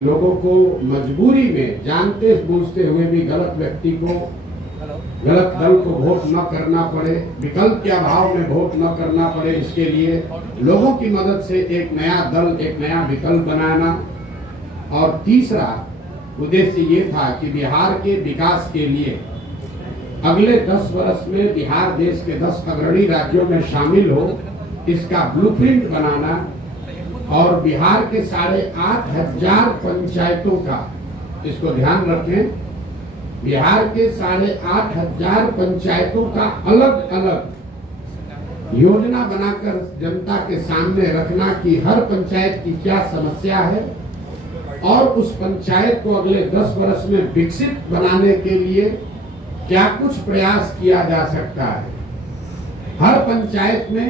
लोगों को मजबूरी में जानते बूझते हुए भी गलत व्यक्ति को, गलत दल को वोट न करना पड़े, विकल्प के अभाव में वोट न करना पड़े, इसके लिए लोगों की मदद से एक नया दल, एक नया विकल्प बनाना। और तीसरा उद्देश्य ये था कि बिहार के विकास के लिए अगले 10 वर्ष में बिहार देश के 10 अग्रणी राज्यों में शामिल हो, इसका ब्लूप्रिंट बनाना। और बिहार के 8,500 पंचायतों का, इसको ध्यान रखें, बिहार के 8,500 पंचायतों का अलग अलग योजना बनाकर जनता के सामने रखना कि हर पंचायत की क्या समस्या है और उस पंचायत को अगले 10 वर्ष में विकसित बनाने के लिए क्या कुछ प्रयास किया जा सकता है। हर पंचायत में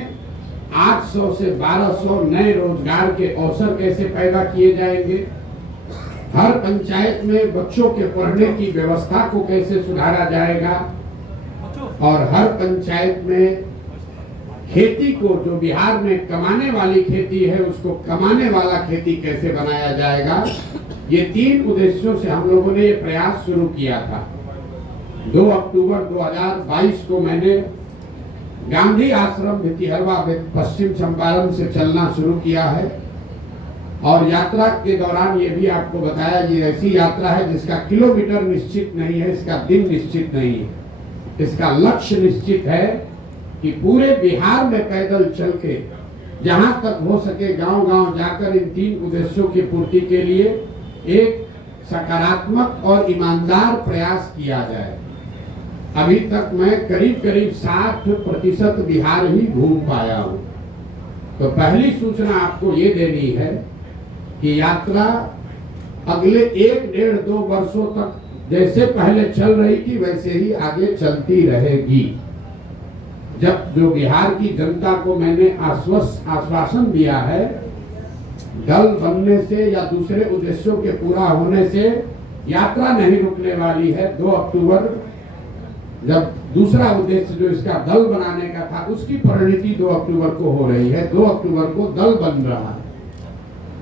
800 से 1200 नए रोजगार के अवसर कैसे पैदा किए जाएंगे, हर पंचायत में बच्चों के पढ़ने की व्यवस्था को कैसे सुधारा जाएगा, और हर पंचायत में खेती को, जो बिहार में कमाने वाली खेती है, उसको कमाने वाला खेती कैसे बनाया जाएगा। ये 3 उद्देश्यों से हम लोगों ने ये प्रयास शुरू किया था। 2 अक्टूबर 2022 को मैंने गांधी आश्रम भितिहरवा पश्चिम चंपारण से चलना शुरू किया है। और यात्रा के दौरान ये भी आपको बताया, ये ऐसी यात्रा है जिसका किलोमीटर निश्चित नहीं है, इसका दिन निश्चित नहीं है, इसका लक्ष्य निश्चित है कि पूरे बिहार में पैदल चल के जहां तक हो सके गांव-गांव जाकर इन 3 उद्देश्यों की पूर्ति के लिए एक सकारात्मक और ईमानदार प्रयास किया जाए। अभी तक मैं करीब 60% बिहार ही घूम पाया हूँ। तो पहली सूचना आपको ये देनी है कि यात्रा अगले 1-1.5-2 वर्षों तक जैसे पहले चल रही थी वैसे ही आगे चलती रहेगी। जब जो बिहार की जनता को मैंने आश्वासन दिया है, दल बनने से या दूसरे उद्देश्यों के पूरा होने से यात्रा नहीं रुकने वाली है। 2 अक्टूबर जब दूसरा उद्देश्य जो इसका दल बनाने का था, उसकी परिणति 2 अक्टूबर को हो रही है। 2 अक्टूबर को दल बन रहा है,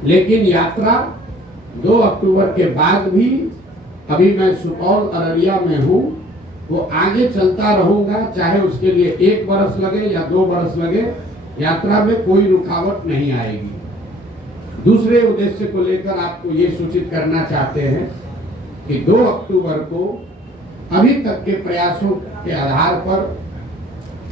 लेकिन यात्रा 2 अक्टूबर के बाद भी, अभी मैं सुपौल अररिया में हूँ, वो आगे चलता रहूंगा, चाहे उसके लिए 1 वर्ष लगे या 2 वर्ष लगे, यात्रा में कोई रुकावट नहीं आएगी। दूसरे उद्देश्य को लेकर आपको ये सूचित करना चाहते हैं कि 2 अक्टूबर को अभी तक के प्रयासों के आधार पर,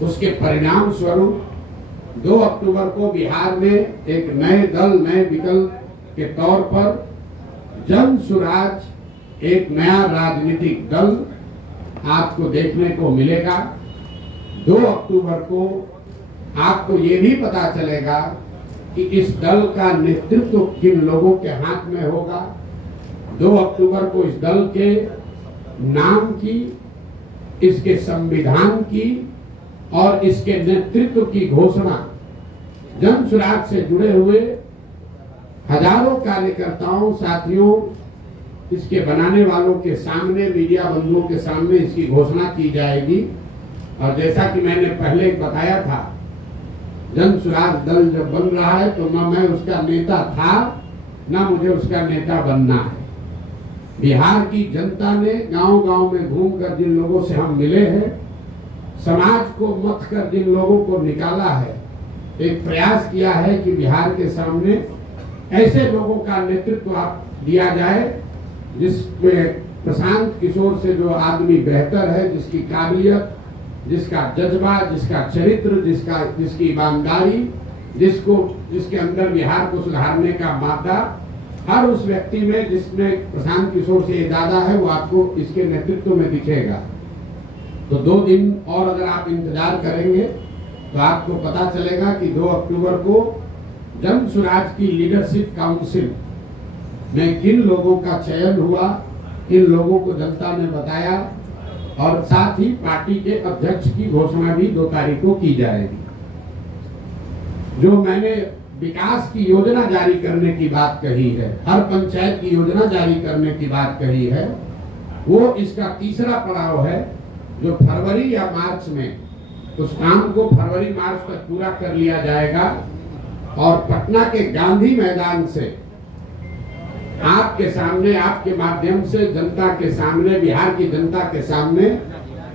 उसके परिणाम स्वरूप 2 अक्टूबर को बिहार में एक नए दल, नए विकल्प के तौर पर जन सुराज, एक नया राजनीतिक दल आपको देखने को मिलेगा। 2 अक्टूबर को आपको ये भी पता चलेगा कि इस दल का नेतृत्व किन लोगों के हाथ में होगा। 2 अक्टूबर को इस दल के नाम की, इसके संविधान की और इसके नेतृत्व की घोषणा जन सुराज से जुड़े हुए हजारों कार्यकर्ताओं, साथियों, इसके बनाने वालों के सामने, मीडिया बंधुओं के सामने इसकी घोषणा की जाएगी। और जैसा कि मैंने पहले बताया था, जन सुराज दल जब बन रहा है तो न मैं उसका नेता था, न मुझे उसका नेता बनना है। बिहार की जनता ने गांव-गांव में घूमकर जिन लोगों से हम मिले हैं, समाज को मत कर जिन लोगों को निकाला है, एक प्रयास किया है कि बिहार के सामने ऐसे लोगों का नेतृत्व दिया जाए जिसमें प्रशांत किशोर से जो आदमी बेहतर है, जिसकी काबिलियत, जिसका जज्बा, जिसका चरित्र, जिसकी ईमानदारी, जिसके अंदर बिहार को सुधारने का मादा हर उस व्यक्ति में जिसमें प्रशांत किशोर से ज्यादा है, वो आपको इसके नेतृत्व में दिखेगा। तो 2 दिन और अगर आप इंतजार करेंगे तो आपको पता चलेगा कि 2 अक्टूबर को जन सुराज की लीडरशिप काउंसिल में किन लोगों का चयन हुआ, किन लोगों को जनता ने बताया, और साथ ही पार्टी के अध्यक्ष की घोषणा भी 2 तारीख को की जाएगी। जो मैंने विकास की योजना जारी करने की बात कही है, हर पंचायत की योजना जारी करने की बात कही है, वो इसका तीसरा पड़ाव है, जो फरवरी या मार्च में, उस काम को फरवरी-मार्च तक पूरा कर लिया जाएगा। और पटना के गांधी मैदान से आपके सामने, आपके माध्यम से जनता के सामने, बिहार की जनता के सामने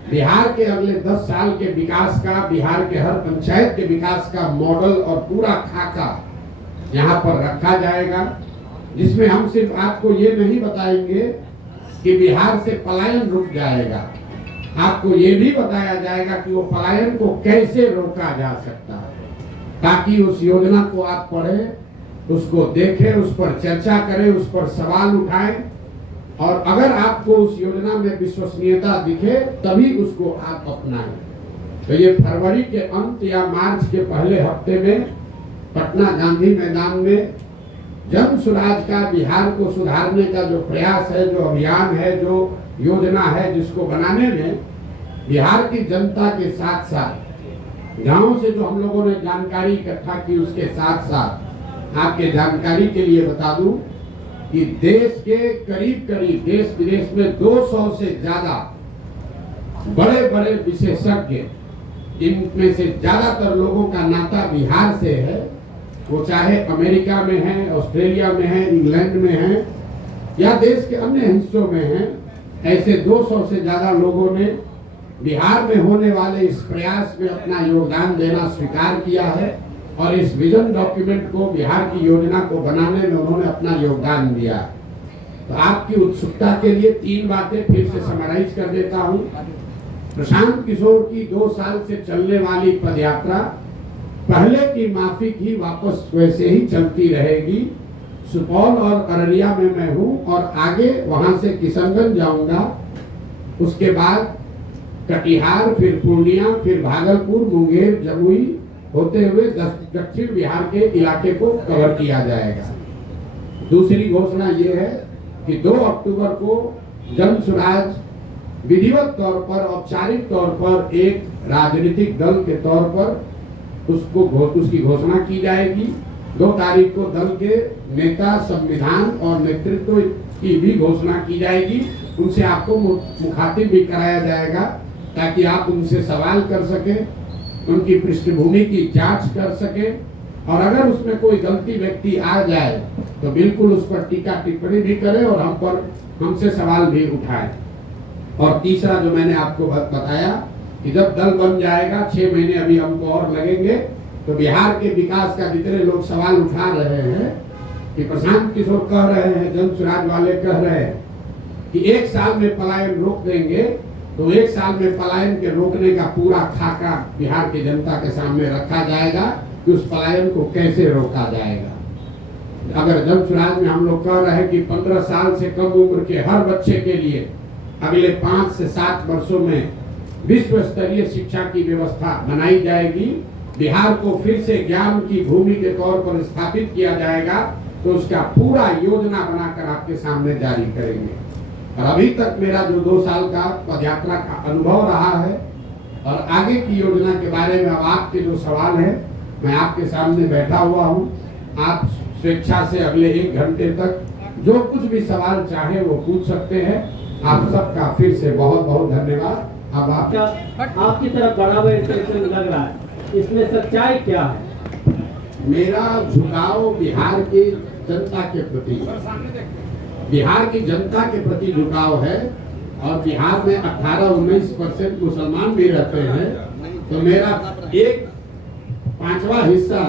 बिहार के अगले 10 साल के विकास का, बिहार के हर पंचायत के विकास का मॉडल और पूरा खाका यहाँ पर रखा जाएगा, जिसमें हम सिर्फ आपको ये नहीं बताएंगे कि बिहार से पलायन रुक जाएगा, आपको ये भी बताया जाएगा कि वो पलायन को कैसे रोका जा सकता है, ताकि उस योजना को आप पढ़ें, उसको देखें, उस पर चर्चा करें, उस पर सवाल उठाएं, और अगर आपको उस योजना में विश्वसनीयता दिखे तभी उसको आप अपनाएं। तो ये फरवरी के अंत या मार्च के पहले हफ्ते में पटना गांधी मैदान में जन स्वराज का, बिहार को सुधारने का जो प्रयास है, जो अभियान है, जो योजना है, जिसको बनाने में बिहार की जनता के साथ साथ गांव से जो हम लोगों ने जानकारी इकट्ठा की, उसके साथ साथ आपके जानकारी के लिए बता दूं कि देश के करीब देश विदेश में 200 से ज्यादा बड़े बड़े विशेषज्ञ, इनमें से ज्यादातर लोगों का नाता बिहार से है, वो चाहे अमेरिका में है, ऑस्ट्रेलिया में है, इंग्लैंड में है या देश के अन्य हिस्सों में है, ऐसे 200 से ज्यादा लोगों ने बिहार में होने वाले इस प्रयास में अपना योगदान देना स्वीकार किया है, और इस विजन डॉक्यूमेंट को, बिहार की योजना को बनाने में उन्होंने अपना योगदान दिया। तो आपकी उत्सुकता के लिए 3 बातें फिर से समराइज कर देता हूं। प्रशांत किशोर की 2 साल से चलने वाली पदयात्रा पहले की माफिक ही वापस वैसे ही चलती रहेगी। सुपौल और अररिया में मैं हूं और आगे वहां से किशनगंज जाऊंगा, उसके बाद कटिहार, फिर पूर्णिया, फिर भागलपुर, मुंगेर, जमुई होते हुए दक्षिण बिहार के इलाके को कवर किया जाएगा। दूसरी घोषणा ये है कि 2 अक्टूबर को जन स्वराज विधिवत तौर पर, औपचारिक तौर पर एक राजनीतिक दल के तौर पर उसकी घोषणा की जाएगी। 2 तारीख को दल के नेता, संविधान और नेतृत्व की भी घोषणा की जाएगी। उनसे आपको मुखातिब भी कराया जाएगा ताकि आप उनसे सवाल कर सकें, उनकी पृष्ठभूमि की जांच कर सके, और अगर उसमें कोई गलती व्यक्ति आ जाए तो बिल्कुल उस पर टीका टिप्पणी भी करे और हमसे सवाल भी उठाए। और तीसरा जो मैंने आपको बताया कि जब दल बन जाएगा, 6 महीने अभी हमको और लगेंगे, तो बिहार के विकास का जितने लोग सवाल उठा रहे हैं कि प्रशांत किशोर कह रहे हैं, जन स्वराज वाले कह रहे हैं कि 1 साल में पलायन रोक देंगे, तो 1 साल में पलायन के रोकने का पूरा खाका बिहार की जनता के सामने रखा जाएगा कि उस पलायन को कैसे रोका जाएगा। अगर जन स्वराज में हम लोग कह रहे हैं कि 15 साल से कम उम्र के हर बच्चे के लिए अगले 5 से 7 वर्षों में विश्व स्तरीय शिक्षा की व्यवस्था बनाई जाएगी, बिहार को फिर से ज्ञान की भूमि के तौर पर स्थापित किया जाएगा, तो उसका पूरा योजना बनाकर आपके सामने जारी करेंगे। और अभी तक मेरा जो 2 साल का पदयात्रा का अनुभव रहा है और आगे की योजना के बारे में अब आपके जो सवाल है, मैं आपके सामने बैठा हुआ हूँ। आप स्वेच्छा से अगले 1 घंटे तक जो कुछ भी सवाल चाहे वो पूछ सकते हैं। आप सबका फिर से बहुत बहुत धन्यवाद। अब आपकी तरफ बड़ा हुआ इंटेंशन लग रहा है, इसमें सच्चाई क्या है? मेरा झुकाव बिहार की जनता के प्रति, बिहार की जनता के प्रति झुकाव है, और बिहार में 18-19% मुसलमान भी रहते हैं, तो मेरा 1/5वां हिस्सा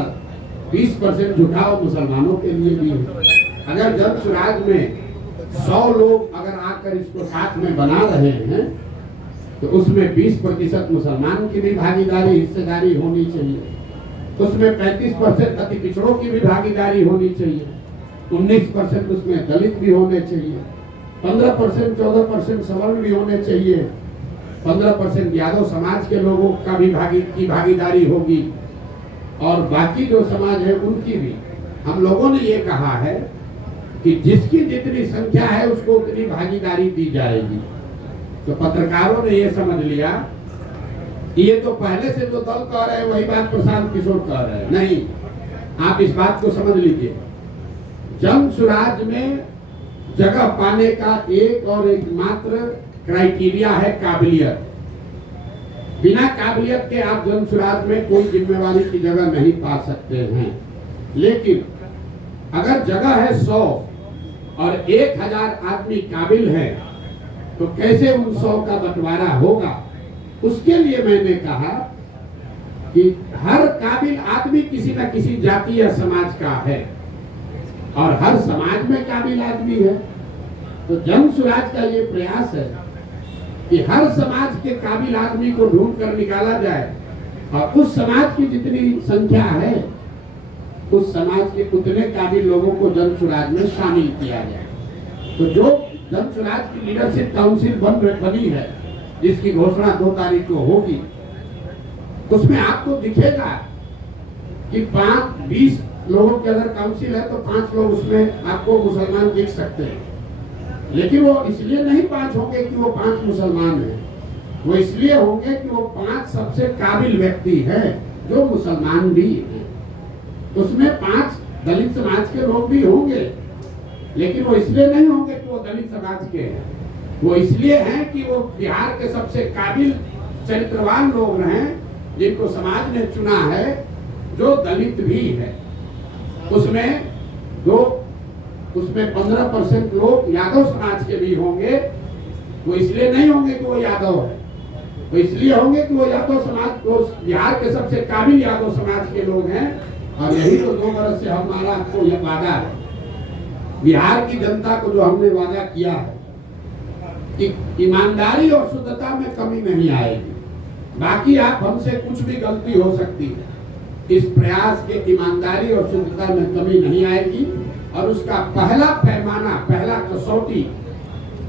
20% झुकाव मुसलमानों के लिए भी है। अगर जन स्वराज में 100 लोग अगर आकर इसको साथ में बना रहे हैं, तो उसमें 20% मुसलमान की भी भागीदारी, हिस्सेदारी होनी चाहिए। उसमें 35% अति पिछड़ों की भी भागीदारी होनी चाहिए। 19% उसमें दलित भी होने चाहिए। 15%, 14% सवर्ण भी होने चाहिए। 15% यादव समाज के लोगों का भी भागीदारी होगी, और बाकी जो समाज है उनकी भी। हम लोगों ने ये कहा है कि जिसकी जितनी संख्या है उसको उतनी भागीदारी दी जाएगी। तो पत्रकारों ने ये समझ लिया कि ये तो पहले से जो दल कह रहे हैं वही बात प्रशांत किशोर कह रहे हैं। नहीं, आप इस बात को समझ लीजिए, जन स्वराज में जगह पाने का एक और एकमात्र क्राइटेरिया है काबिलियत। बिना काबिलियत के आप जन स्वराज में कोई जिम्मेवारी की जगह नहीं पा सकते हैं। लेकिन अगर जगह है 100 और 1000 आदमी काबिल है, तो कैसे उन 100 का बंटवारा होगा? उसके लिए मैंने कहा कि हर काबिल आदमी किसी न किसी जाति या समाज का है और हर समाज में काबिल आदमी है। तो जन सुराज का ये प्रयास है कि हर समाज के काबिल आदमी को ढूंढ कर निकाला जाए और उस समाज की जितनी संख्या है उस समाज के उतने काबिल लोगों को जन सुराज में शामिल किया जाए। तो जो जन सुराज की लीडरशिप काउंसिल बनी है, जिसकी घोषणा 2 तारीख को होगी, उसमें आपको दिखेगा कि 20 लोगों की अगर काउंसिल है तो 5 लोग उसमें आपको मुसलमान दिख सकते हैं। लेकिन वो इसलिए नहीं 5 होंगे कि वो 5 मुसलमान हैं, वो इसलिए होंगे कि वो 5 सबसे काबिल व्यक्ति हैं जो मुसलमान भी हैं। उसमें 5 दलित समाज के लोग भी होंगे, लेकिन वो इसलिए नहीं होंगे कि वो दलित समाज के हैं, वो इसलिए हैं कि वो बिहार के सबसे काबिल चरित्रवान लोग हैं जिनको समाज ने चुना है, जो दलित भी है। उसमें 15% लोग यादव समाज के भी होंगे। वो इसलिए नहीं होंगे कि वो यादव है, वो इसलिए होंगे कि वो यादव समाज को बिहार के सबसे काबिल यादव समाज के लोग हैं। और यही तो 2 बरस से हमारा आपको यह वादा है, बिहार की जनता को जो हमने वादा किया है कि ईमानदारी और शुद्धता में कमी नहीं आएगी। बाकी आप हमसे कुछ भी गलती हो सकती है, इस प्रयास के ईमानदारी और शुद्धता में कमी नहीं आएगी। और उसका पहला पैमाना, पहला कसौटी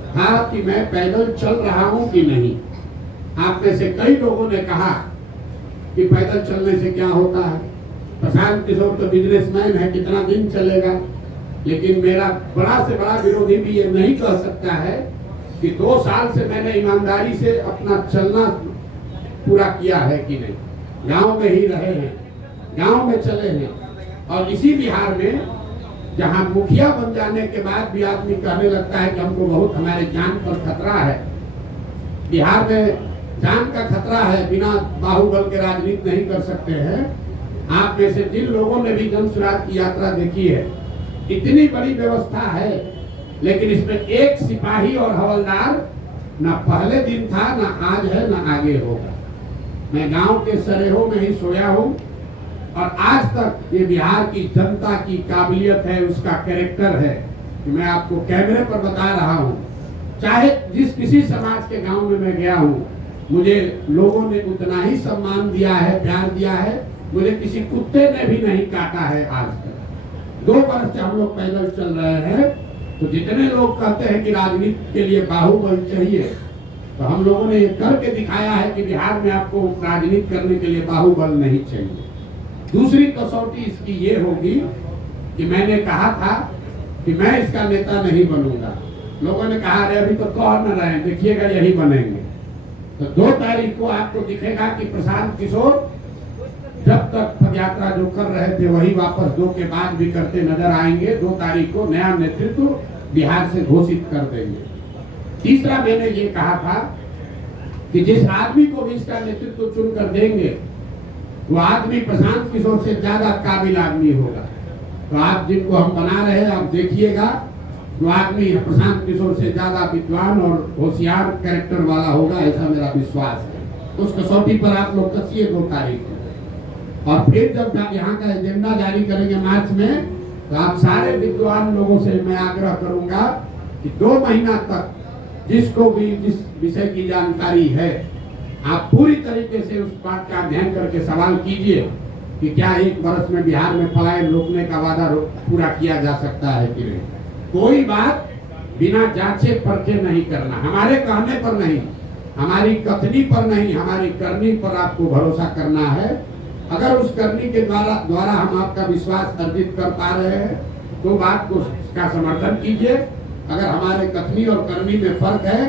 था कि मैं पैदल चल रहा हूं कि नहीं। आप में से कई लोगों ने कहा कि पैदल चलने से क्या होता है, प्रशांत किशोर तो बिजनेसमैन है, कितना दिन चलेगा। लेकिन मेरा बड़ा से बड़ा विरोधी भी ये नहीं कह सकता है कि 2 साल से मैंने ईमानदारी से अपना चलना पूरा किया है कि नहीं। गांव में ही रहे हैं, गांव में चले हैं। और इसी बिहार में जहां मुखिया बन जाने के बाद भी आदमी कहने लगता है कि हमको बहुत हमारे जान पर खतरा है, बिहार में जान का खतरा है, बिना बाहुबल के राजनीति नहीं कर सकते हैं। आप में से जिन लोगों ने भी जन सुराज की यात्रा देखी है, इतनी बड़ी व्यवस्था है, लेकिन इसमें एक सिपाही और हवलदार न पहले दिन था, न आज है, न आगे होगा। मैं गांव के सरेहों में ही सोया हूं और आज तक ये बिहार की जनता की काबिलियत है, उसका कैरेक्टर है कि मैं आपको कैमरे पर बता रहा हूं। चाहे जिस किसी समाज के गांव में मैं गया हूं, मुझे लोगों ने उतना ही सम्मान दिया है, प्यार दिया है। मुझे किसी कुत्ते ने भी नहीं काटा है आज तक। 2 वर्ष से हम लोग पैदल चल रहे हैं। तो जितने लोग कहते हैं कि राजनीति के लिए बाहुबल चाहिए, तो हम लोगों ने ये करके दिखाया है कि बिहार में आपको राजनीति करने के लिए बाहुबल नहीं चाहिए। दूसरी कसौटी इसकी ये होगी कि मैंने कहा था कि मैं इसका नेता नहीं बनूंगा। लोगों ने कहा अरे अभी तो कह न रहे, देखिएगा यही बनेंगे। तो 2 तारीख को आपको दिखेगा कि प्रशांत किशोर जब तक पदयात्रा जो कर रहे थे वही वापस 2 के बाद भी करते नजर आएंगे। 2 तारीख को नया नेतृत्व बिहार से घोषित कर देंगे। तीसरा मैंने ये कहा था कि जिस आदमी को भी इसका नेतृत्व चुनकर देंगे, वो आदमी प्रशांत किशोर से ज्यादा काबिल आदमी होगा। तो आप जिनको हम बना रहे हैं, आप देखिएगा, वो आदमी प्रशांत किशोर से ज्यादा विद्वान और होशियार कैरेक्टर वाला होगा, ऐसा मेरा विश्वास है। उस कसौटी पर आप लोग कसिए 2 तारीख को। और फिर जब यहाँ का एजेंडा जारी करेंगे मार्च में, तो आप सारे विद्वान लोगों से मैं आग्रह करूंगा कि 2 महीना तक जिसको भी जिस विषय की जानकारी है, आप पूरी तरीके से उस बात का अध्ययन करके सवाल कीजिए कि क्या 1 वर्ष में बिहार में पलायन रोकने का वादा पूरा किया जा सकता है कि नहीं। कोई बात बिना जांचे परखे नहीं करना, हमारे कहने पर नहीं, हमारी कथनी पर नहीं, हमारी करनी पर आपको भरोसा करना है। अगर उस करनी के द्वारा हम आपका विश्वास अर्जित कर पा रहे हैं, तो बात को का समर्थन कीजिए। अगर हमारे कथनी और करनी में फर्क है,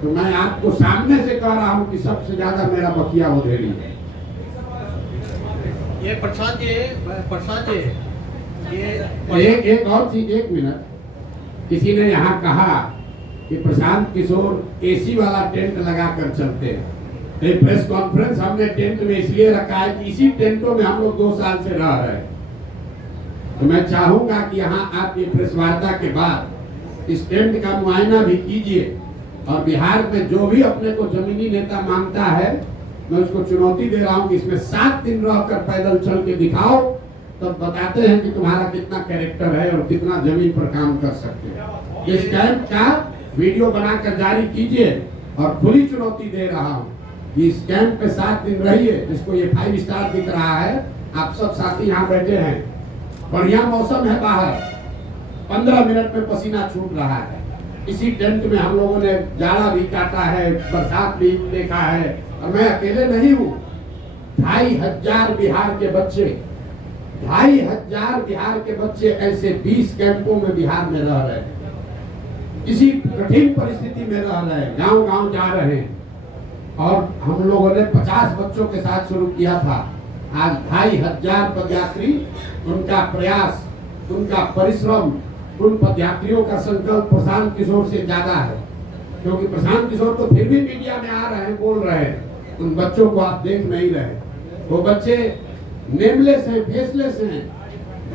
तो मैं आपको सामने से कह रहा हूं कि सबसे ज्यादा मेरा बकिया उधेड़ी है। ये प्रसाद जी, एक और चीज, 1 मिनट। किसी ने यहाँ कहा कि प्रशांत किशोर एसी वाला टेंट लगाकर चलते हैं। तो प्रेस कॉन्फ्रेंस हमने टेंट में इसलिए रखा है कि इसी टेंटों में हम लोग 2 साल से रह रहे हैं। तो मैं चाहूंगा कि यहाँ आप ये प्रेस वार्ता के बाद इस टेंट का मुआयना भी कीजिए और बिहार में जो भी अपने को जमीनी नेता मानता है, मैं उसको चुनौती दे रहा हूं कि इसमें 7 दिन रहकर पैदल चल के दिखाओ, तब बताते हैं कि तुम्हारा कितना कैरेक्टर है और कितना जमीन पर काम कर सकते हैं। इस कैंप का वीडियो बनाकर जारी कीजिए और खुली चुनौती दे रहा हूं कि इस कैंप पे 7 दिन रहिए। जिसको ये 5 स्टार दिख रहा है, आप सब साथी यहाँ बैठे हैं, बढ़िया मौसम है बाहर, 15 मिनट में पसीना छूट रहा है। इसी टेंट में हम लोगों ने जाड़ा भी काटा है, बरसात भी देखा है, और मैं अकेले नहीं हूँ। 2500 बिहार के बच्चे, 2500 बिहार के बच्चे ऐसे 20 कैंपों में बिहार में रह रहे हैं, इसी कठिन परिस्थिति में रह रहे हैं, गांव-गांव जा रहे हैं। और हम लोगों ने 50 बच्चों के साथ शुरू किया था, आज 2500 पदयात्री, उनका प्रयास, उनका परिश्रम, उन पदयात्रियों का संकल्प प्रशांत किशोर से ज्यादा है, क्योंकि प्रशांत किशोर तो फिर भी मीडिया में आ रहे हैं, बोल रहे हैं, उन बच्चों को आप देख नहीं रहे। वो बच्चे नेमलेस हैं, फेसलेस हैं।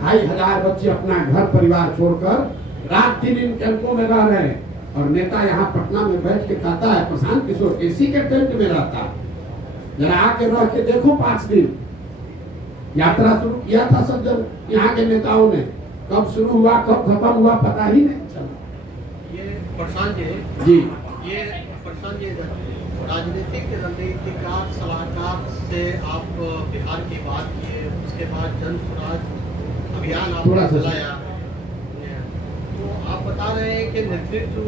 2500 बच्चे अपना घर परिवार छोड़कर रात दिन इन कैंपों में रह रहे हैं, और नेता यहाँ पटना में बैठ के कहता है प्रशांत किशोर एसी के टेंट में रहता है। जरा आके रह के देखो 5 दिन। यात्रा शुरू किया था सब जब यहाँ के नेताओं ने, कब शुरू हुआ कब खत्म हुआ पता ही नहीं चला। ये प्रशांत जी, ये प्रशांत जी राजनीतिक रणनीतिकार सलाहकार से आप बिहार की बात किए, उसके बाद जन स्वराज अभियान आपने चलाया, तो आप बता रहे हैं कि नेतृत्व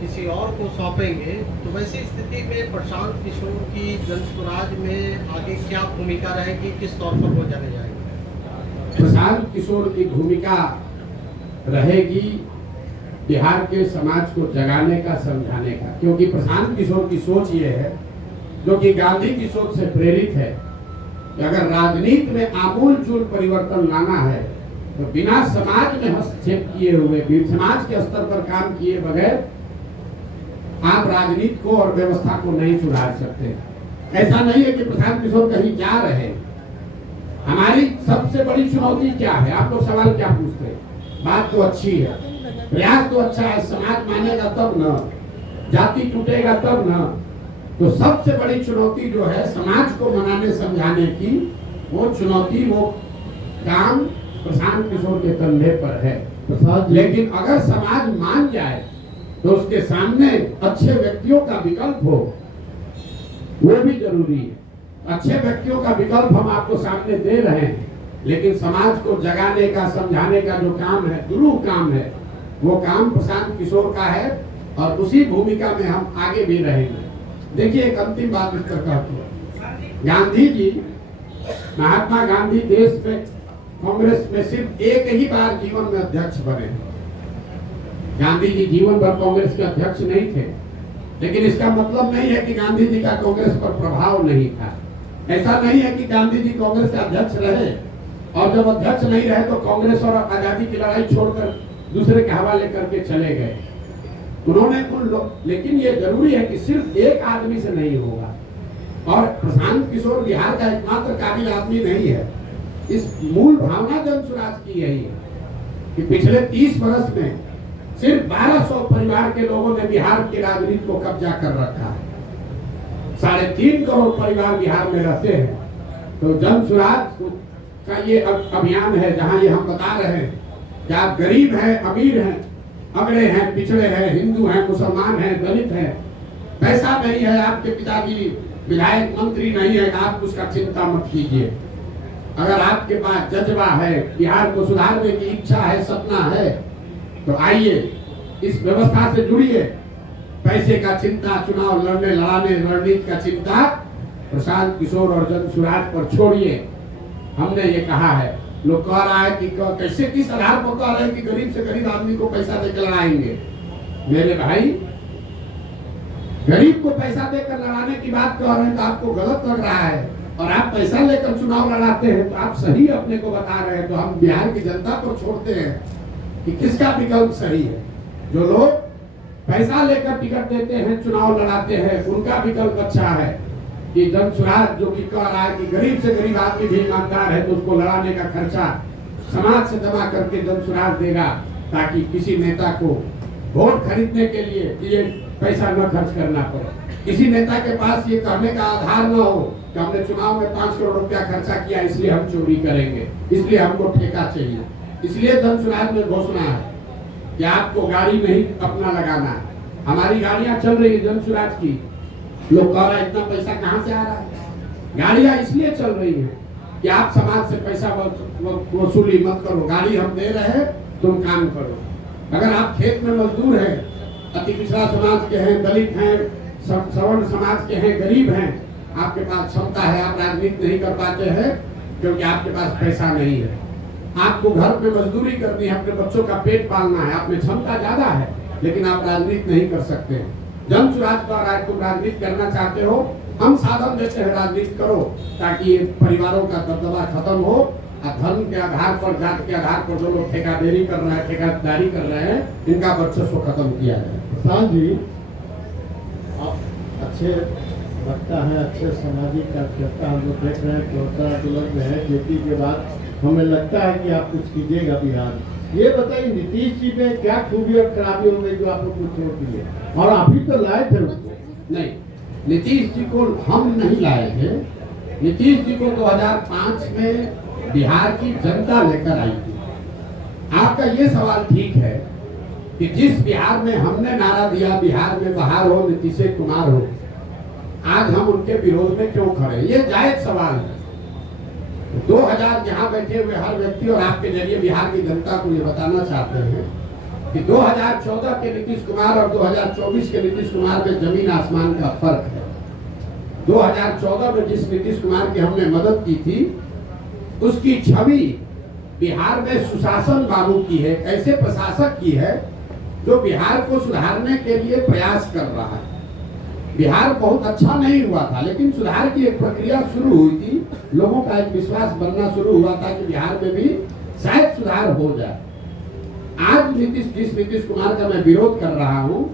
किसी और को सौंपेंगे, तो वैसी स्थिति में प्रशांत किशोर की जन स्वराज में आगे क्या भूमिका रहेगी, किस तौर पर वो जाने जाएंगे? प्रशांत किशोर की भूमिका रहेगी बिहार के समाज को जगाने का, समझाने का, क्योंकि प्रशांत किशोर की सोच ये है, जो कि गांधी की सोच से प्रेरित है, कि अगर राजनीति में आमूल-चूल परिवर्तन लाना है तो बिना समाज में हस्तक्षेप किए हुए, समाज के स्तर पर काम किए बगैर आप राजनीति को और व्यवस्था को नहीं सुधार सकते। ऐसा नहीं है कि प्रशांत किशोर कहीं जा रहे हैं। हमारी सबसे बड़ी चुनौती क्या है? आप लोग सवाल क्या पूछते हैं? बात तो अच्छी है, प्रयास तो अच्छा है, समाज मानेगा तब न, जाति टूटेगा तब न। तो सबसे बड़ी चुनौती जो है समाज को मनाने समझाने की, वो चुनौती, वो काम प्रशांत किशोर के कंधे पर है। लेकिन अगर समाज मान जाए तो उसके सामने अच्छे व्यक्तियों का विकल्प हो, वो भी जरूरी है। अच्छे व्यक्तियों का विकल्प हम आपको सामने दे रहे हैं, लेकिन समाज को जगाने का, समझाने का जो काम है, दुरूह काम है, वो काम प्रशांत किशोर का है, और उसी भूमिका में हम आगे भी रहेंगे। देखिए, एक अंतिम बात इस पर कहती है, गांधी जी, महात्मा गांधी देश में कांग्रेस में सिर्फ एक ही बार जीवन में अध्यक्ष बने। गांधी जी जीवन भर कांग्रेस के अध्यक्ष नहीं थे, लेकिन इसका मतलब नहीं है कि गांधी जी का कांग्रेस पर प्रभाव नहीं था। ऐसा नहीं है कि गांधी जी कांग्रेस के अध्यक्ष रहे और जब अध्यक्ष नहीं रहे तो कांग्रेस और आजादी की लड़ाई छोड़कर दूसरे के हवाले करके चले गए। उन्होंने लेकिन ये जरूरी है कि सिर्फ एक आदमी से नहीं होगा, और प्रशांत किशोर बिहार का एकमात्र काबिल आदमी नहीं है। इस मूल भावना जन स्वराज की यही है कि पिछले 30 वर्ष में सिर्फ 1200 परिवार के लोगों ने बिहार की राजनीति को कब्जा कर रखा है। 3.5 करोड़ परिवार बिहार में रहते हैं। तो जन स्वराज का ये अभियान है, जहां ये हम बता रहे हैं कि आप गरीब हैं, अमीर हैं, अगड़े हैं, पिछड़े हैं, हिंदू हैं, मुसलमान हैं, दलित हैं, पैसा नहीं है, आपके पिताजी विधायक मंत्री नहीं है, आप उसका चिंता मत कीजिए। अगर आपके पास जज्बा है, बिहार को सुधारने की इच्छा है, सपना है, तो आइए इस व्यवस्था से जुड़िए। पैसे का चिंता, चुनाव लड़ने लड़ाने रणनीति का चिंता प्रशांत किशोर और जन स्वराज पर छोड़िए। हमने ये कहा है, लोग कह रहा है कि कैसे, किस आधार पर कह रहे हैं कि गरीब से गरीब आदमी को पैसा देकर लड़ाएंगे। मेरे भाई, गरीब को पैसा देकर लड़ाने की बात कह रहे हैं तो आपको गलत लग रहा है, और आप पैसा लेकर चुनाव लड़ाते हैं तो आप सही अपने को बता रहे हैं। तो हम बिहार की जनता को छोड़ते हैं कि किसका विकल्प सही है। जो लोग पैसा लेकर टिकट देते हैं, चुनाव लड़ाते हैं, उनका विकल्प अच्छा है कि जन स्वराज, जो कि कह रहा है कि गरीब से गरीब आदमी भी ईमानदार है तो उसको लड़ाने का खर्चा समाज से जमा करके जन स्वराज देगा, ताकि किसी नेता को वोट खरीदने के लिए ये पैसा न खर्च करना पड़े, किसी नेता के पास ये कहने का आधार न हो कि हमने चुनाव में 5 करोड़ रुपया खर्चा किया इसलिए हम चोरी करेंगे, इसलिए हमको ठेका चाहिए। इसलिए जन सुराज में घोषणा है कि आपको गाड़ी नहीं अपना लगाना है। हमारी गाड़ियां चल रही है जन सुराज की, लोग कह रहे हैं इतना पैसा कहाँ से आ रहा है। गाड़ियां इसलिए चल रही है कि आप समाज से पैसा वसूली मत करो, गाड़ी हम दे रहे हैं तुम काम करो। अगर आप खेत में मजदूर हैं, अति पिछड़ा समाज के हैं, दलित हैं, सवर्ण समाज के हैं, गरीब हैं, आपके पास क्षमता है, आप राजनीति नहीं कर पाते हैं क्योंकि आपके पास पैसा नहीं है। आपको घर में मजदूरी करनी है, अपने बच्चों का पेट पालना है, आप में क्षमता ज्यादा है लेकिन आप राजनीति नहीं कर सकते। जन सुराज का राज तुम राजनीति करना चाहते हो, हम साधन देते हैं, राजनीति करो ताकि ये परिवारों का दबदबा खत्म हो। धर्म के आधार पर, जात के आधार पर जो लोग ठेकेदारी कर रहे हैं, ठेकेदारी कर रहे हैं, इनका वर्चस्व खत्म किया जाए। प्रशांत जी, आप अच्छे वक्ता हैं, अच्छे सामाजिक कार्यकर्ता हम लोग देख रहे हैं, चौथा दुलंद में है खेती के बाद, हमें लगता है कि आप कुछ कीजिएगा बिहार। ये बताइए नीतीश जी में क्या खूबी और खराबी हो गई जो आप लोग को छोड़ दिए, और अभी तो लाए थे उसको? नहीं, नीतीश जी को हम नहीं लाए थे। नीतीश जी को 2005 में बिहार की जनता लेकर आई थी। आपका ये सवाल ठीक है कि जिस बिहार में हमने नारा दिया बिहार में बहार हो, नीतीश कुमार हो, आज हम उनके विरोध में क्यों खड़े, ये जायज सवाल है। 2000 जहां बैठे हुए हर व्यक्ति और आपके जरिए बिहार की जनता को ये बताना चाहते हैं कि 2014 के नीतीश कुमार और 2024 के नीतीश कुमार में जमीन आसमान का फर्क है। 2014 में जिस नीतीश कुमार की हमने मदद की थी, उसकी छवि बिहार में सुशासन बाबू की है, ऐसे प्रशासक की है जो बिहार को सुधारने के लिए प्रयास कर रहा है। बिहार बहुत अच्छा नहीं हुआ था लेकिन सुधार की एक प्रक्रिया शुरू हुई थी, लोगों का एक विश्वास बनना शुरू हुआ था कि बिहार में भी शायद सुधार हो जाए। आज जिस नीतीश कुमार का मैं विरोध कर रहा हूँ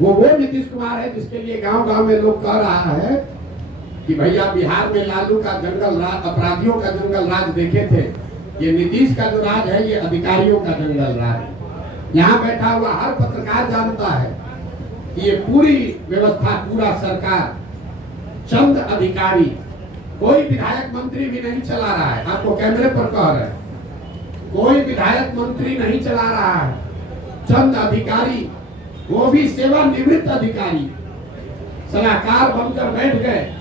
वो नीतीश कुमार है जिसके लिए गांव-गांव में लोग कह रहा है कि भैया बिहार में लालू का जंगल राज, अपराधियों का जंगल राज देखे थे, ये नीतीश का जो राज है ये अधिकारियों का जंगल राज। यहाँ बैठा हुआ हर पत्रकार जानता है कि ये पूरी व्यवस्था, पूरा सरकार चंद अधिकारी, कोई विधायक मंत्री भी नहीं चला रहा है। आपको कैमरे पर कह रहे हैं, कोई विधायक मंत्री नहीं चला रहा है, चंद अधिकारी, वो भी सेवानिवृत्त अधिकारी सलाहकार बनकर बैठ गए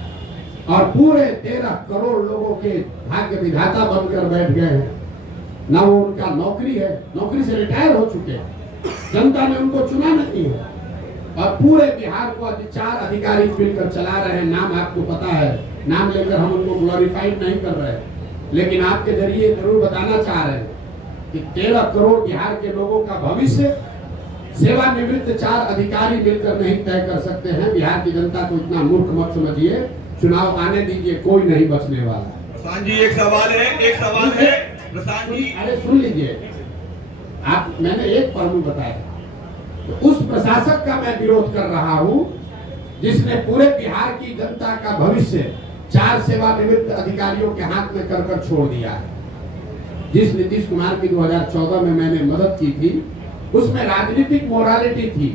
और पूरे 13 करोड़ लोगों के भाग्य विधाता बनकर बैठ गए। ना वो उनका नौकरी है, नौकरी से रिटायर हो चुके, जनता ने उनको चुना नहीं है और पूरे बिहार को 4 अधिकारी मिलकर चला रहे हैं। नाम आपको पता है, नाम लेकर हम उनको ग्लोरीफाइड नहीं कर रहे, लेकिन आपके जरिए जरूर बताना चाह रहे हैं कि 13 करोड़ बिहार के लोगों का भविष्य सेवानिवृत्त 4 अधिकारी मिलकर नहीं तय कर सकते हैं। बिहार की जनता को इतना मूर्ख मत समझिए, चुनाव आने दीजिए, कोई नहीं बचने वाला। प्रशांत जी, एक सवाल है प्रशांत जी, अरे सुन लीजिए, आप, मैंने एक पहलू बताया, तो उस प्रशासक का मैं विरोध कर रहा हूं जिसने पूरे बिहार की जनता का भविष्य 4 सेवानिवृत्त अधिकारियों के हाथ में कर छोड़ दिया है। जिस नीतीश कुमार की 2014 में मैंने मदद की थी उसमें राजनीतिक मोरालिटी थी।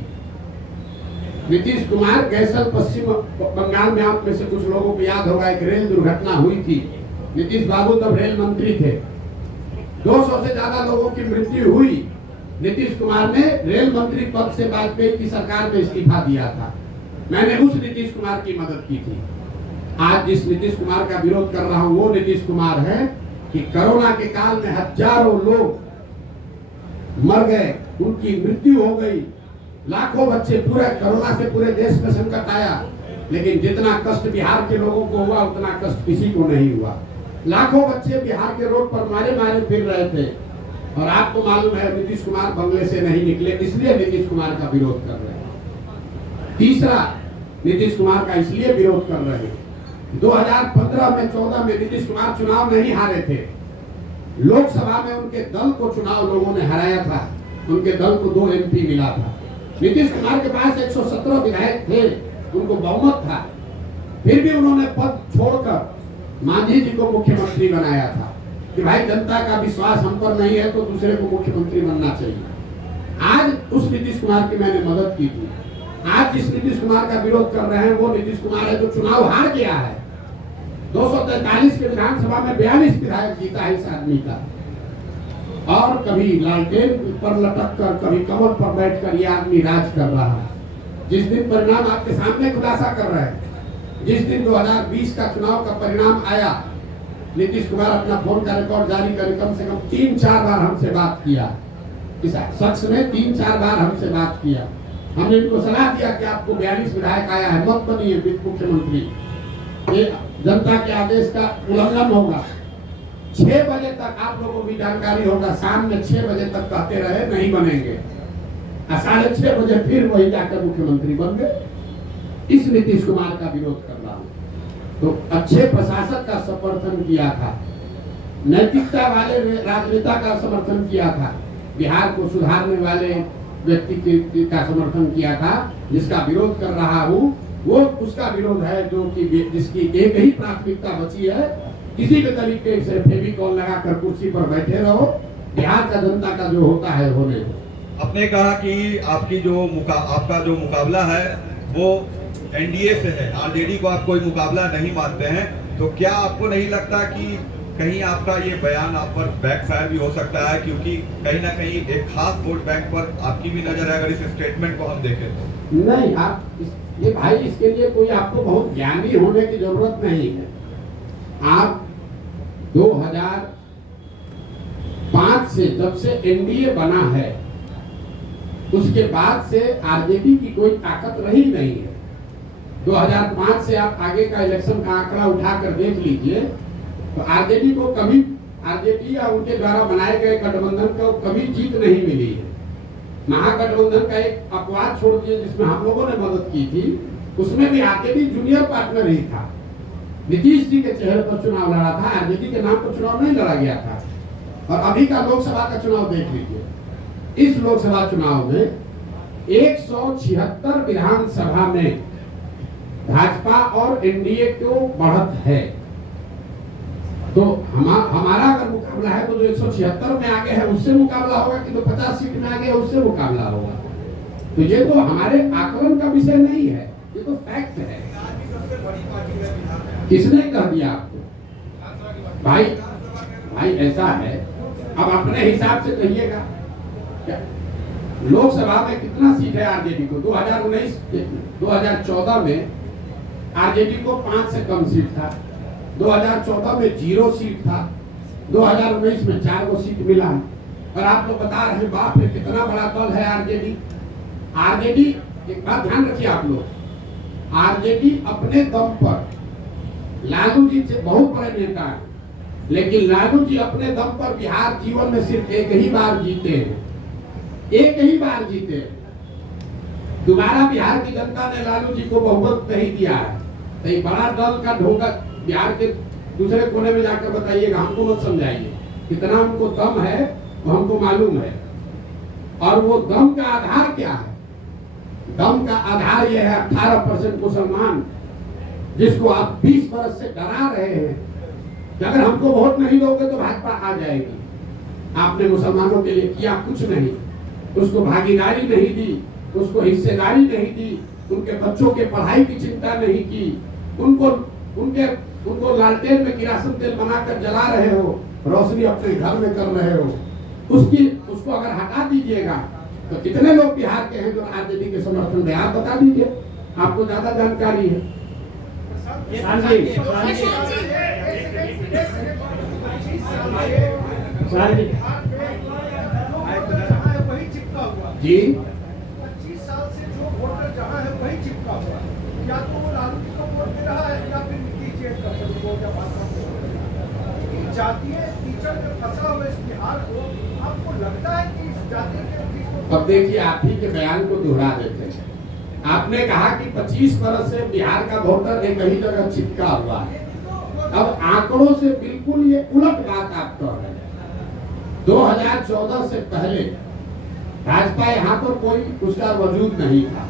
नीतीश कुमार गैसल पश्चिम बंगाल में, आप में से कुछ लोगों को याद होगा, एक रेल दुर्घटना हुई थी। नीतीश बाबू तब रेल मंत्री थे, 200 से ज्यादा लोगों की मृत्यु हुई। नीतीश कुमार ने रेल मंत्री पद से वाजपेयी की सरकार में इस्तीफा दिया था, मैंने उस नीतीश कुमार की मदद की थी। आज जिस नीतीश कुमार का विरोध कर रहा हूँ वो नीतीश कुमार है कि कोरोना के काल में हजारों लोग मर गए, उनकी मृत्यु हो गई, लाखों बच्चे, पूरे कोरोना से पूरे देश में संकट आया, लेकिन जितना कष्ट बिहार के लोगों को हुआ उतना कष्ट किसी को नहीं हुआ। लाखों बच्चे बिहार के रोड पर मारे फिर रहे थे और आपको मालूम है नीतीश कुमार बंगले से नहीं निकले, इसलिए नीतीश कुमार का विरोध कर रहे हैं। तीसरा, नीतीश कुमार का इसलिए विरोध कर रहे हैं, 2015 में 14 में नीतीश कुमार चुनाव नहीं हारे थे, लोकसभा में उनके दल को चुनाव लोगों ने हराया था, उनके दल को 2 MP मिला था। नीतीश कुमार के पास 117 विधायक थे, उनको बहुमत था, फिर भी उन्होंने पद छोड़कर मांझी जी को मुख्यमंत्री बनाया था कि भाई जनता का विश्वास हम पर नहीं है तो दूसरे को मुख्यमंत्री बनना चाहिए। आज उस नीतीश कुमार की मैंने मदद की थी। आज जिस नीतीश कुमार का विरोध कर रहे हैं वो नीतीश कुमार है जो चुनाव हार गया है। 243 के विधानसभा में 42 विधायक जीता है इस आदमी का। और कभी लालटेन पर लटक कर, कभी कमर पर बैठकर ये आदमी राज कर रहा है। जिस दिन परिणाम आपके सामने खुलासा कर रहे हैं, जिस दिन 2020 का चुनाव का परिणाम आया, नीतीश कुमार अपना फोन का रिकॉर्ड जारी करे, कम से कम 3-4 बार हमसे बात किया। इस शख्स ने 3-4 बार हमसे बात किया। हमने इनको सलाह दिया कि आपको 42 विधायक आया है, मत बनिए मुख्यमंत्री, ये जनता के आदेश का उल्लंघन होगा। 6 बजे तक आप लोगों को भी जानकारी होगा, शाम में 6 बजे तक कहते रहे नहीं बनेंगे, 6:30 बजे फिर वही जाकर मुख्यमंत्री बन गए। इस नीतीश कुमार का विरोध कर रहा हूं। तो अच्छे प्रशासक का समर्थन किया था, नैतिकता वाले राजनेता का समर्थन किया था, बिहार को सुधारने वाले व्यक्ति का समर्थन किया था। जिसका विरोध कर रहा हूँ वो उसका विरोध है जो कि जिसकी एक ही प्राथमिकता बची है, किसी भी तरीके से फेविकॉल लगाकर कुर्सी पर बैठे रहो, बिहार का जनता का जो होता है होने दो। आपने कहा कि आपका जो मुकाबला है वो एनडीए से है, आरजेडी को आप कोई मुकाबला नहीं मानते हैं, तो क्या आपको नहीं लगता कि कहीं आपका ये बयान आप पर बैकफायर भी हो सकता है, क्योंकि कहीं ना कहीं एक खास वोट बैंक पर आपकी भी नजर है अगर इस स्टेटमेंट को हम देखें तो? नहीं, आप ये भाई इसके लिए कोई आपको बहुत ज्ञानी होने की जरूरत नहीं है। आप 2005 से जब से एनडीए बना है उसके बाद से आरजेडी की कोई ताकत रही नहीं है। 2005 से आप आगे का इलेक्शन का आंकड़ा उठाकर देख लीजिए तो आरजेडी को कभी, आरजेडी या उनके द्वारा बनाए गए गठबंधन को कभी जीत नहीं मिली है। महागठबंधन का एक अपवाद छोड़ दिए जिसमें हम लोगों ने मदद की थी, उसमें भी आरजेडी जूनियर पार्टनर ही था। नीतीश जी के चेहरे पर चुनाव लड़ा था, आरजेडी के नाम पर चुनाव नहीं लड़ा गया था। और अभी का लोकसभा का चुनाव देख लीजिए, इस लोकसभा चुनाव में 176 विधानसभा में भाजपा और एनडीए को बढ़त है। तो हमारा अगर मुकाबला है तो जो 176 में आगे है उससे मुकाबला होगा कि जो 50 सीट में आगे है उससे मुकाबला होगा। तो ये तो हमारे आकलन का विषय नहीं है, ये तो फैक्ट है। किसने कह दिया आपको? भाई ऐसा है, अब अपने हिसाब से कहिएगा। लोकसभा में कितना सीट है आरजेडी को? 2014 में आरजेडी को 5 से कम सीट था, 2014 में 0 सीट था, 2019 में 4 को सीट मिला। और आप लोग बता रहे हैं बाप रे कितना बड़ा दल है आरजेडी। आरजेडी, एक बात ध्यान रखिए आप लोग, आरजेडी अपने दम पर, लालू जी से बहुत बड़े नेता हैं, लेकिन लालू जी अपने दम पर बिहार जीवन में सिर्फ एक ही बार जीते हैं, एक ही बार जीते। दोबारा बिहार की जनता ने लालू जी को बहुमत नहीं दिया है। तो एक बड़ा दल का ढोंगा बिहार के दूसरे कोने में जाकर बताइएगा, हमको मत समझाइए। कितना उनको दम है वो हमको मालूम है। और वो दम का आधार क्या है? दम का आधार यह है 18% मुसलमान, जिसको आप 20 बरस से डरा रहे हैं कि अगर हमको वोट नहीं दोगे तो भाजपा आ जाएगी। आपने मुसलमानों के लिए किया कुछ नहीं, उसको भागीदारी नहीं दी, उसको हिस्सेदारी नहीं दी, उनके बच्चों के पढ़ाई की चिंता नहीं की, उनको लालटेन में किरासन तेल बनाकर जला रहे हो, रोशनी अपने घर में कर रहे हो। उसको अगर हटा दीजिएगा तो कितने लोग बिहार के हैं जो आरजेडी के समर्थन में? आप बता दीजिए, आपको ज्यादा जानकारी है। जी 25 साल से जो वोटर जहाँ है वही चिपका हुआ है, या तो वो लालू जी को वोट दे रहा है या फिर नीतीश जी को या भाजपा को। जातीय कीचड़ में फंसा हुआ इस बिहार को, आपको लगता है कि इस जाति के? अब देखिए, आप ही के बयान को दोहरा देते हैं। आपने कहा कि 25 बरस से बिहार का वोटर एक ही जगह चिपका हुआ है। अब आंकड़ों से बिल्कुल ये उलट बात आप कह रहे हैं। 2014 से पहले भाजपा यहाँ पर कोई उसका वजूद नहीं था।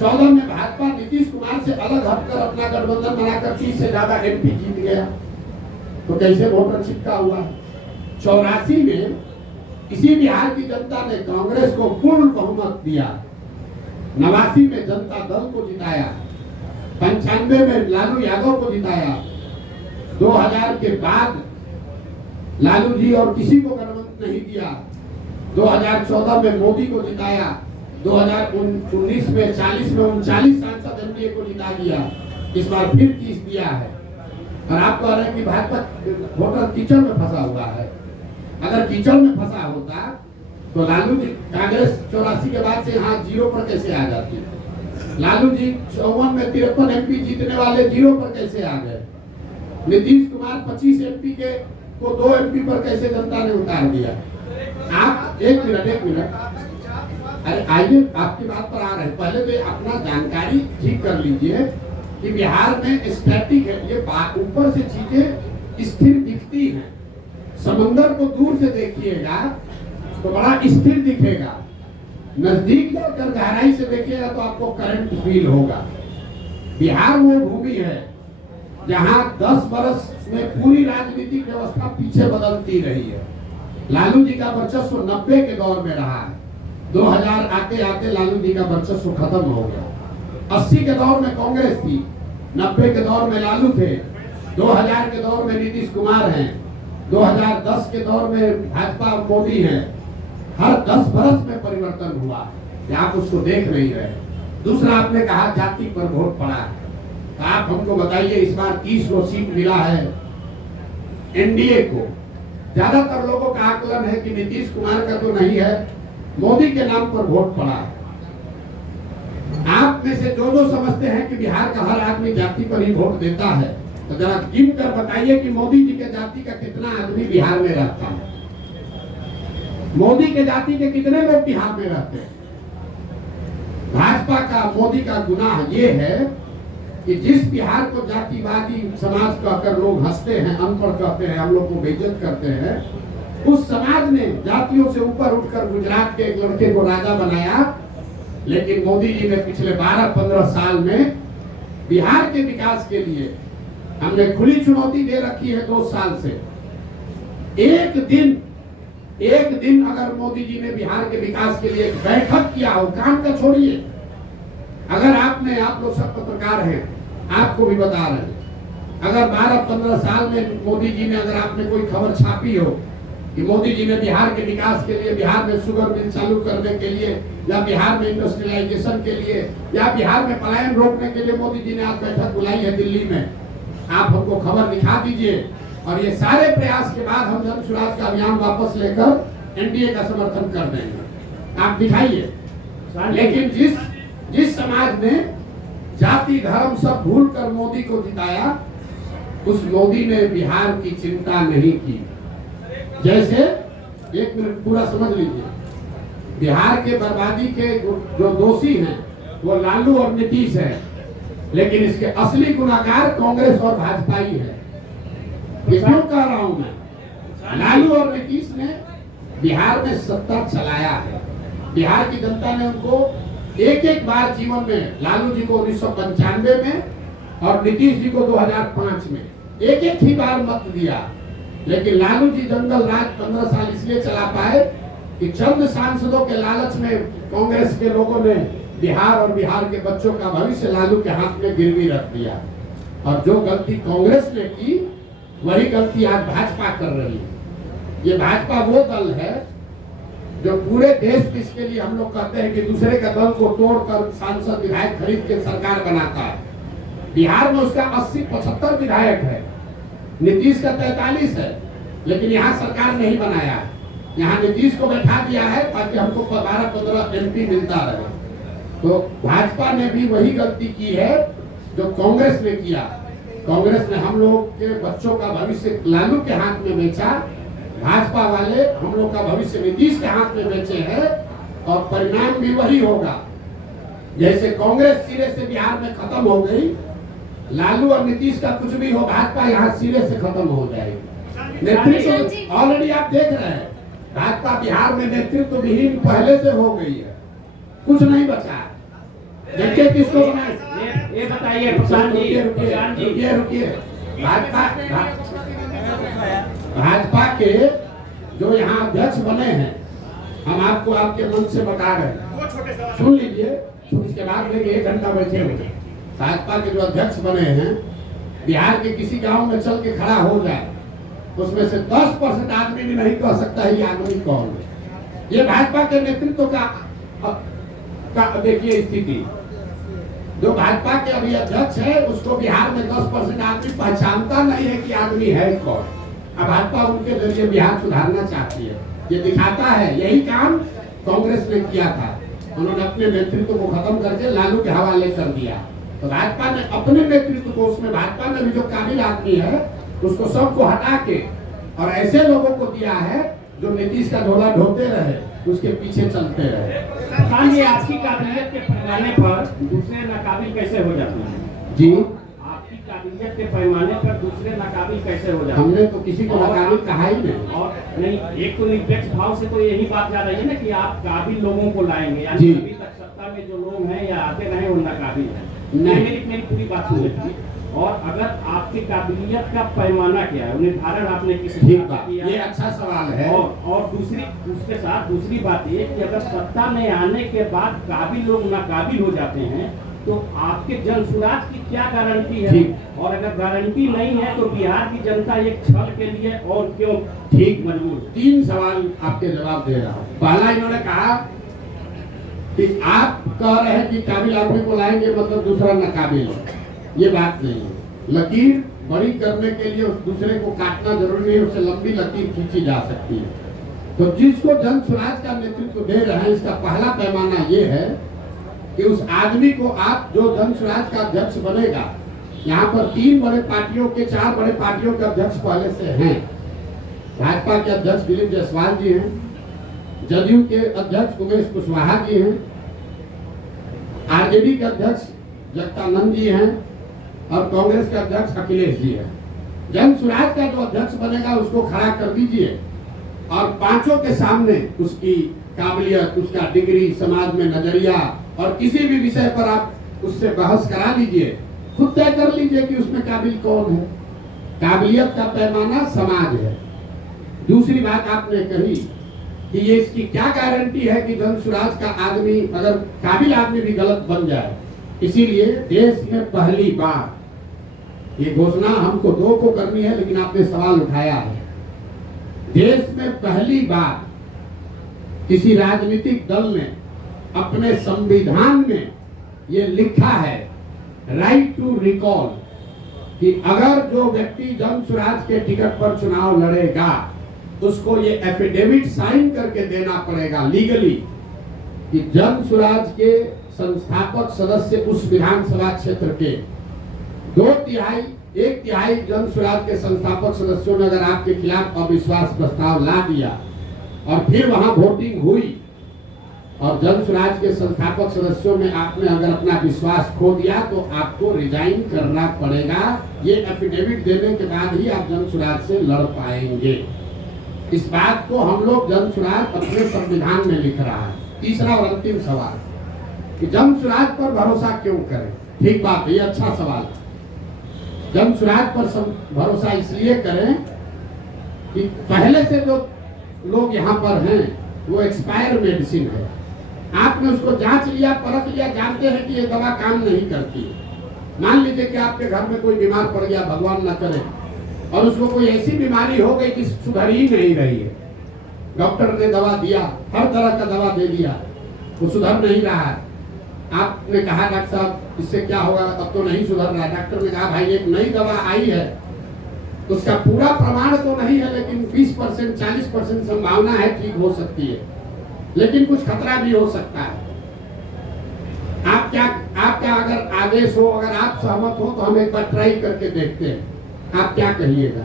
14 में भाजपा नीतीश कुमार से अलग हटकर अपना गठबंधन बनाकर 30 से ज्यादा एमपी जीत गया। तो कैसे वोटर चिपका हुआ? 84 में इसी बिहार की जनता ने कांग्रेस को पूर्ण बहुमत दिया। 89 में जनता दल को जिताया, 95 में लालू यादव को जिताया, 2000 के बाद लालू जी और किसी को गठबंधन नहीं दिया, 2014 में मोदी को जिताया, 2019 में 40 में 39 सांसद एनडीए को जिता दिया, इस बार फिर 30 दिया है। और आप कह रहे हैं कि भाजपा वोटर कीचड़ में फंसा हुआ है। अगर कीचड़ में फंसा होता तो लालू जी कांग्रेस 84 के बाद से यहाँ 0 पर कैसे आ जाती? लालू जी 54 में 53 एमपी जीतने वाले 0 पर कैसे आ गए? नीतीश कुमार 25 एमपी के को 2 एमपी पर कैसे जनता ने उतार दिया? आप एक मिनट, अरे आइए आपकी बात पर आ रहे हैं। पहले तो अपना जानकारी ठीक कर लीजिए कि बिहार में स्टैटिक है, ये ऊपर से चीजें स्थिर दिखती हैं। समंदर को दूर से देखिएगा तो बड़ा स्थिर दिखेगा, नजदीक जाकर गहराई से देखिएगा तो आपको करंट फील होगा। बिहार वो भूमि है जहां 10 वर्ष में पूरी राजनीतिक व्यवस्था पीछे बदलती रही है। लालू जी का वर्चस्व 90 के दौर में रहा है, 2000 आते आते लालू जी का वर्चस्व खत्म हो गया। 80 के दौर में कांग्रेस थी, 90 के दौर में लालू थे, 2000 के दौर में नीतीश कुमार हैं, 2010 के दौर में भाजपा मोदी हैं। हर 10 वर्ष में परिवर्तन हुआ है, आप उसको देख नहीं रहे। दूसरा, आपने कहा जाति पर वोट पड़ा है, तो आप हमको बताइए इस बार 30 गो सीट मिला है एनडीए को। ज्यादातर लोगों का आकलन है कि नीतीश कुमार का तो नहीं है, मोदी के नाम पर वोट पड़ा है। आप में से जो समझते हैं कि बिहार का हर आदमी जाति पर ही वोट देता है, तो जरा गिन कर बताइए कि मोदी जी के जाति का कितना आदमी बिहार में रहता है? मोदी के जाति के कितने लोग बिहार में रहते हैं? भाजपा का, मोदी का गुनाह ये है कि जिस बिहार को जातिवादी समाज कहकर लोग हंसते हैं, अनपढ़ कहते हैं, हम लोग को बेइज्जत करते हैं, उस समाज ने जातियों से ऊपर उठकर गुजरात के एक लड़के को राजा बनाया। लेकिन मोदी जी ने पिछले 12-15 साल में बिहार के विकास के लिए हमने खुली चुनौती दे रखी है 2 साल से। एक दिन अगर मोदी जी ने बिहार के विकास के लिए एक बैठक किया हो, काम का छोड़िए, अगर आप लोग सब पत्रकार हैं, आपको भी बता रहे हैं, अगर 12-15 साल में मोदी जी ने, अगर आपने कोई खबर छापी हो कि मोदी जी ने बिहार के विकास के लिए, बिहार में शुगर मिल चालू करने के लिए, या बिहार में इंडस्ट्रियलाइजेशन के लिए, या बिहार में पलायन रोकने के लिए मोदी जी ने आज बैठक बुलाई है दिल्ली में, आप हमको खबर दिखा दीजिए। और ये सारे प्रयास के बाद हम जन स्वराज का अभियान वापस लेकर एनडीए का समर्थन कर देंगे, आप दिखाइए। लेकिन जिस समाज ने जाति धर्म सब भूल कर मोदी को जिताया, उस मोदी ने बिहार की चिंता नहीं की। जैसे, एक मिनट पूरा समझ लीजिए, बिहार के बर्बादी के जो दोषी हैं वो लालू और नीतीश है, लेकिन इसके असली गुनाहगार कांग्रेस और भाजपा ही है। ये क्यों कह रहा हूं मैं? लालू और नीतीश ने बिहार में सत्ता चलाया है। बिहार की जनता ने उनको एक बार जीवन में, लालू जी को 1995 में और नीतीश जी को 2005 में एक ही बार मत दिया। लेकिन लालू जी जंगल राज 15 साल इसलिए चला पाए कि चंद सांसदों के लालच में कांग्रेस के लोगों ने बिहार और बिहार के बच्चों का भविष्य लालू के हाथ में गिरवी रख दिया। और जो गलती कांग्रेस ने की, वही गलती आज भाजपा कर रही है। ये भाजपा वो दल है जो पूरे देश में, इसके लिए हम लोग कहते हैं कि दूसरे का दल को तोड़कर सांसद विधायक खरीद के सरकार बनाता है। बिहार में उसका 80-75 विधायक है, नीतीश का 43 है, लेकिन यहाँ सरकार नहीं बनाया है। यहाँ नीतीश को बैठा दिया है ताकि हमको 12-15 एमपी मिलता रहे। तो भाजपा ने भी वही गलती की है जो कांग्रेस ने किया। कांग्रेस ने हम लोग के बच्चों का भविष्य लालू के हाथ में बेचा, भाजपा वाले हम लोग का भविष्य नीतीश के हाथ में बेचे हैं, और परिणाम भी वही होगा। जैसे कांग्रेस सिरे से बिहार में खत्म हो गई, लालू और नीतीश का कुछ भी हो, भाजपा यहाँ सिरे से खत्म हो जाएगी। नेतृत्व ऑलरेडी आप देख रहे हैं, भाजपा बिहार में नेतृत्व विहीन पहले से हो गई है, कुछ नहीं बचा। देखिए किसको बनाए, ये बताइए प्रधान जी, रुकिए। भाजपा के जो यहाँ अध्यक्ष बने हैं, हम आपको आपके मन से बता रहे हैं, सुन लीजिए, तो इसके बाद में 1 घंटा बैठे हुए भाजपा के जो अध्यक्ष बने हैं, बिहार के किसी गांव में चल के खड़ा हो जाए, उसमें से 10% आदमी भी नहीं कह सकता है ये आदमी कौन है। ये भाजपा के नेतृत्व का देखिए स्थिति। जो भाजपा के अभी अध्यक्ष है, उसको बिहार में 10% आदमी पहचानता नहीं है कि आदमी है कौन। अब भाजपा उनके जरिए बिहार सुधारना चाहती है, ये दिखाता है। यही काम कांग्रेस ने किया था, उन्होंने अपने नेतृत्व को खत्म करके लालू के हवाले कर दिया। तो भाजपा ने अपने नेतृत्व को, उसमें भाजपा में भी जो काबिल आदमी है उसको सबको हटा के और ऐसे लोगों को दिया है जो नीतीश का झोला ढोते रहे, उसके पीछे चलते रहे। हाँ, ये आपकी काबिलियत के पैमाने पर दूसरे नाकाबिल कैसे हो जाते हैं? जी, आपकी काबिलियत के पैमाने पर दूसरे नाकाबिल कैसे हो जाते हैं? हमने तो किसी को नाकाबिल कहा ही नहीं। और नहीं, एक तो निरपेक्ष भाव से तो यही बात जा रही है ना कि आप काबिल लोगों को लाएंगे, यानी जी। अभी तक सत्ता में जो लोग हैं या आते रहे वो नाकाबिल है। नहीं। मेरी पूरी बात सुन लीजिए। और अगर आपकी काबिलियत का पैमाना क्या है, निर्धारण आपने किस ठीक हिसाब बात, से किया? ये अच्छा सवाल है। और उसके साथ दूसरी बात ये कि अगर सत्ता में आने के बाद काबिल लोग नाकाबिल हो जाते हैं तो आपके जन सुराज की क्या गारंटी है? ठीक। और अगर गारंटी नहीं है तो बिहार की जनता एक छल के लिए और क्यों ठीक मजबूर? 3 सवाल आपके जवाब दे रहा हूँ। पहला, इन्होंने कहा कि आप कह रहे हैं कि काबिल आदमी को लाएंगे मतलब दूसरा नाकाबिल है। ये बात नहीं है। लकीर बड़ी करने के लिए उस दूसरे को काटना जरूरी नहीं, उससे लंबी लकीर खींची जा सकती है। तो जिसको जन स्वराज का नेतृत्व दे रहे हैं, इसका पहला पैमाना ये है कि उस आदमी को आप जो जन स्वराज का अध्यक्ष बनेगा, यहाँ पर 3 बड़े पार्टियों के 4 बड़े पार्टियों के अध्यक्ष पहले से हैं। भाजपा के अध्यक्ष दिलीप जायसवाल जी हैं, जदयू के अध्यक्ष उमेश कुशवाहा जी हैं, आरजेडी के अध्यक्ष जगदानंद जी हैं और कांग्रेस के अध्यक्ष अखिलेश जी हैं। जन स्वराज का जो अध्यक्ष बनेगा उसको खड़ा कर दीजिए और 5 के सामने उसकी काबिलियत, उसका डिग्री, समाज में नजरिया और किसी भी विषय पर आप उससे बहस करा लीजिए, खुद तय कर लीजिए कि उसमें काबिल कौन है। काबिलियत का पैमाना समाज है। दूसरी बात आपने कही कि ये इसकी क्या गारंटी है कि जन स्वराज का आदमी, अगर काबिल आदमी भी गलत बन जाए। इसीलिए देश में पहली बार, ये घोषणा हमको 2 को करनी है लेकिन आपने सवाल उठाया है, देश में पहली बार किसी राजनीतिक दल ने अपने संविधान में ये लिखा है, राइट टू रिकॉल, कि अगर जो व्यक्ति जन स्वराज के टिकट पर चुनाव लड़ेगा उसको ये एफिडेविट साइन करके देना पड़ेगा लीगली कि जन स्वराज के संस्थापक सदस्य उस विधानसभा क्षेत्र के 1 तिहाई जन स्वराज के संस्थापक सदस्यों ने अगर आपके खिलाफ अविश्वास प्रस्ताव ला दिया और फिर वहां वोटिंग हुई और जन स्वराज के संस्थापक सदस्यों में आपने अगर अपना विश्वास खो दिया तो आपको रिजाइन करना पड़ेगा। ये एफिडेविट देने के बाद ही आप जन स्वराज से लड़ पाएंगे। इस बात को हम लोग जन स्वराज अपने संविधान में लिख रहा है। तीसरा और अंतिम सवाल कि जन स्वराज पर भरोसा क्यों करें? ठीक बात है, ये अच्छा सवाल है। जन स्वराज पर भरोसा इसलिए करें कि पहले से जो लोग यहाँ पर हैं वो एक्सपायर मेडिसिन है। आपने उसको जांच लिया, परख लिया, जानते हैं कि ये दवा काम नहीं करती। मान लीजिए कि आपके घर में कोई बीमार पड़ गया, भगवान न करे, और उसको कोई ऐसी बीमारी हो गई कि सुधर ही नहीं रही है। डॉक्टर ने दवा दिया, हर तरह का दवा दे दिया, वो सुधर नहीं रहा है। आपने कहा डॉक्टर साहब इससे क्या होगा, अब तो नहीं सुधर रहा। डॉक्टर ने कहा भाई एक नई दवा आई है, उसका पूरा प्रमाण तो नहीं है लेकिन 20% 40% संभावना है ठीक हो सकती है, लेकिन कुछ खतरा भी हो सकता है। आपका अगर आदेश हो, अगर आप सहमत हो तो हम एक बार ट्राई करके देखते हैं। आप क्या कहिएगा?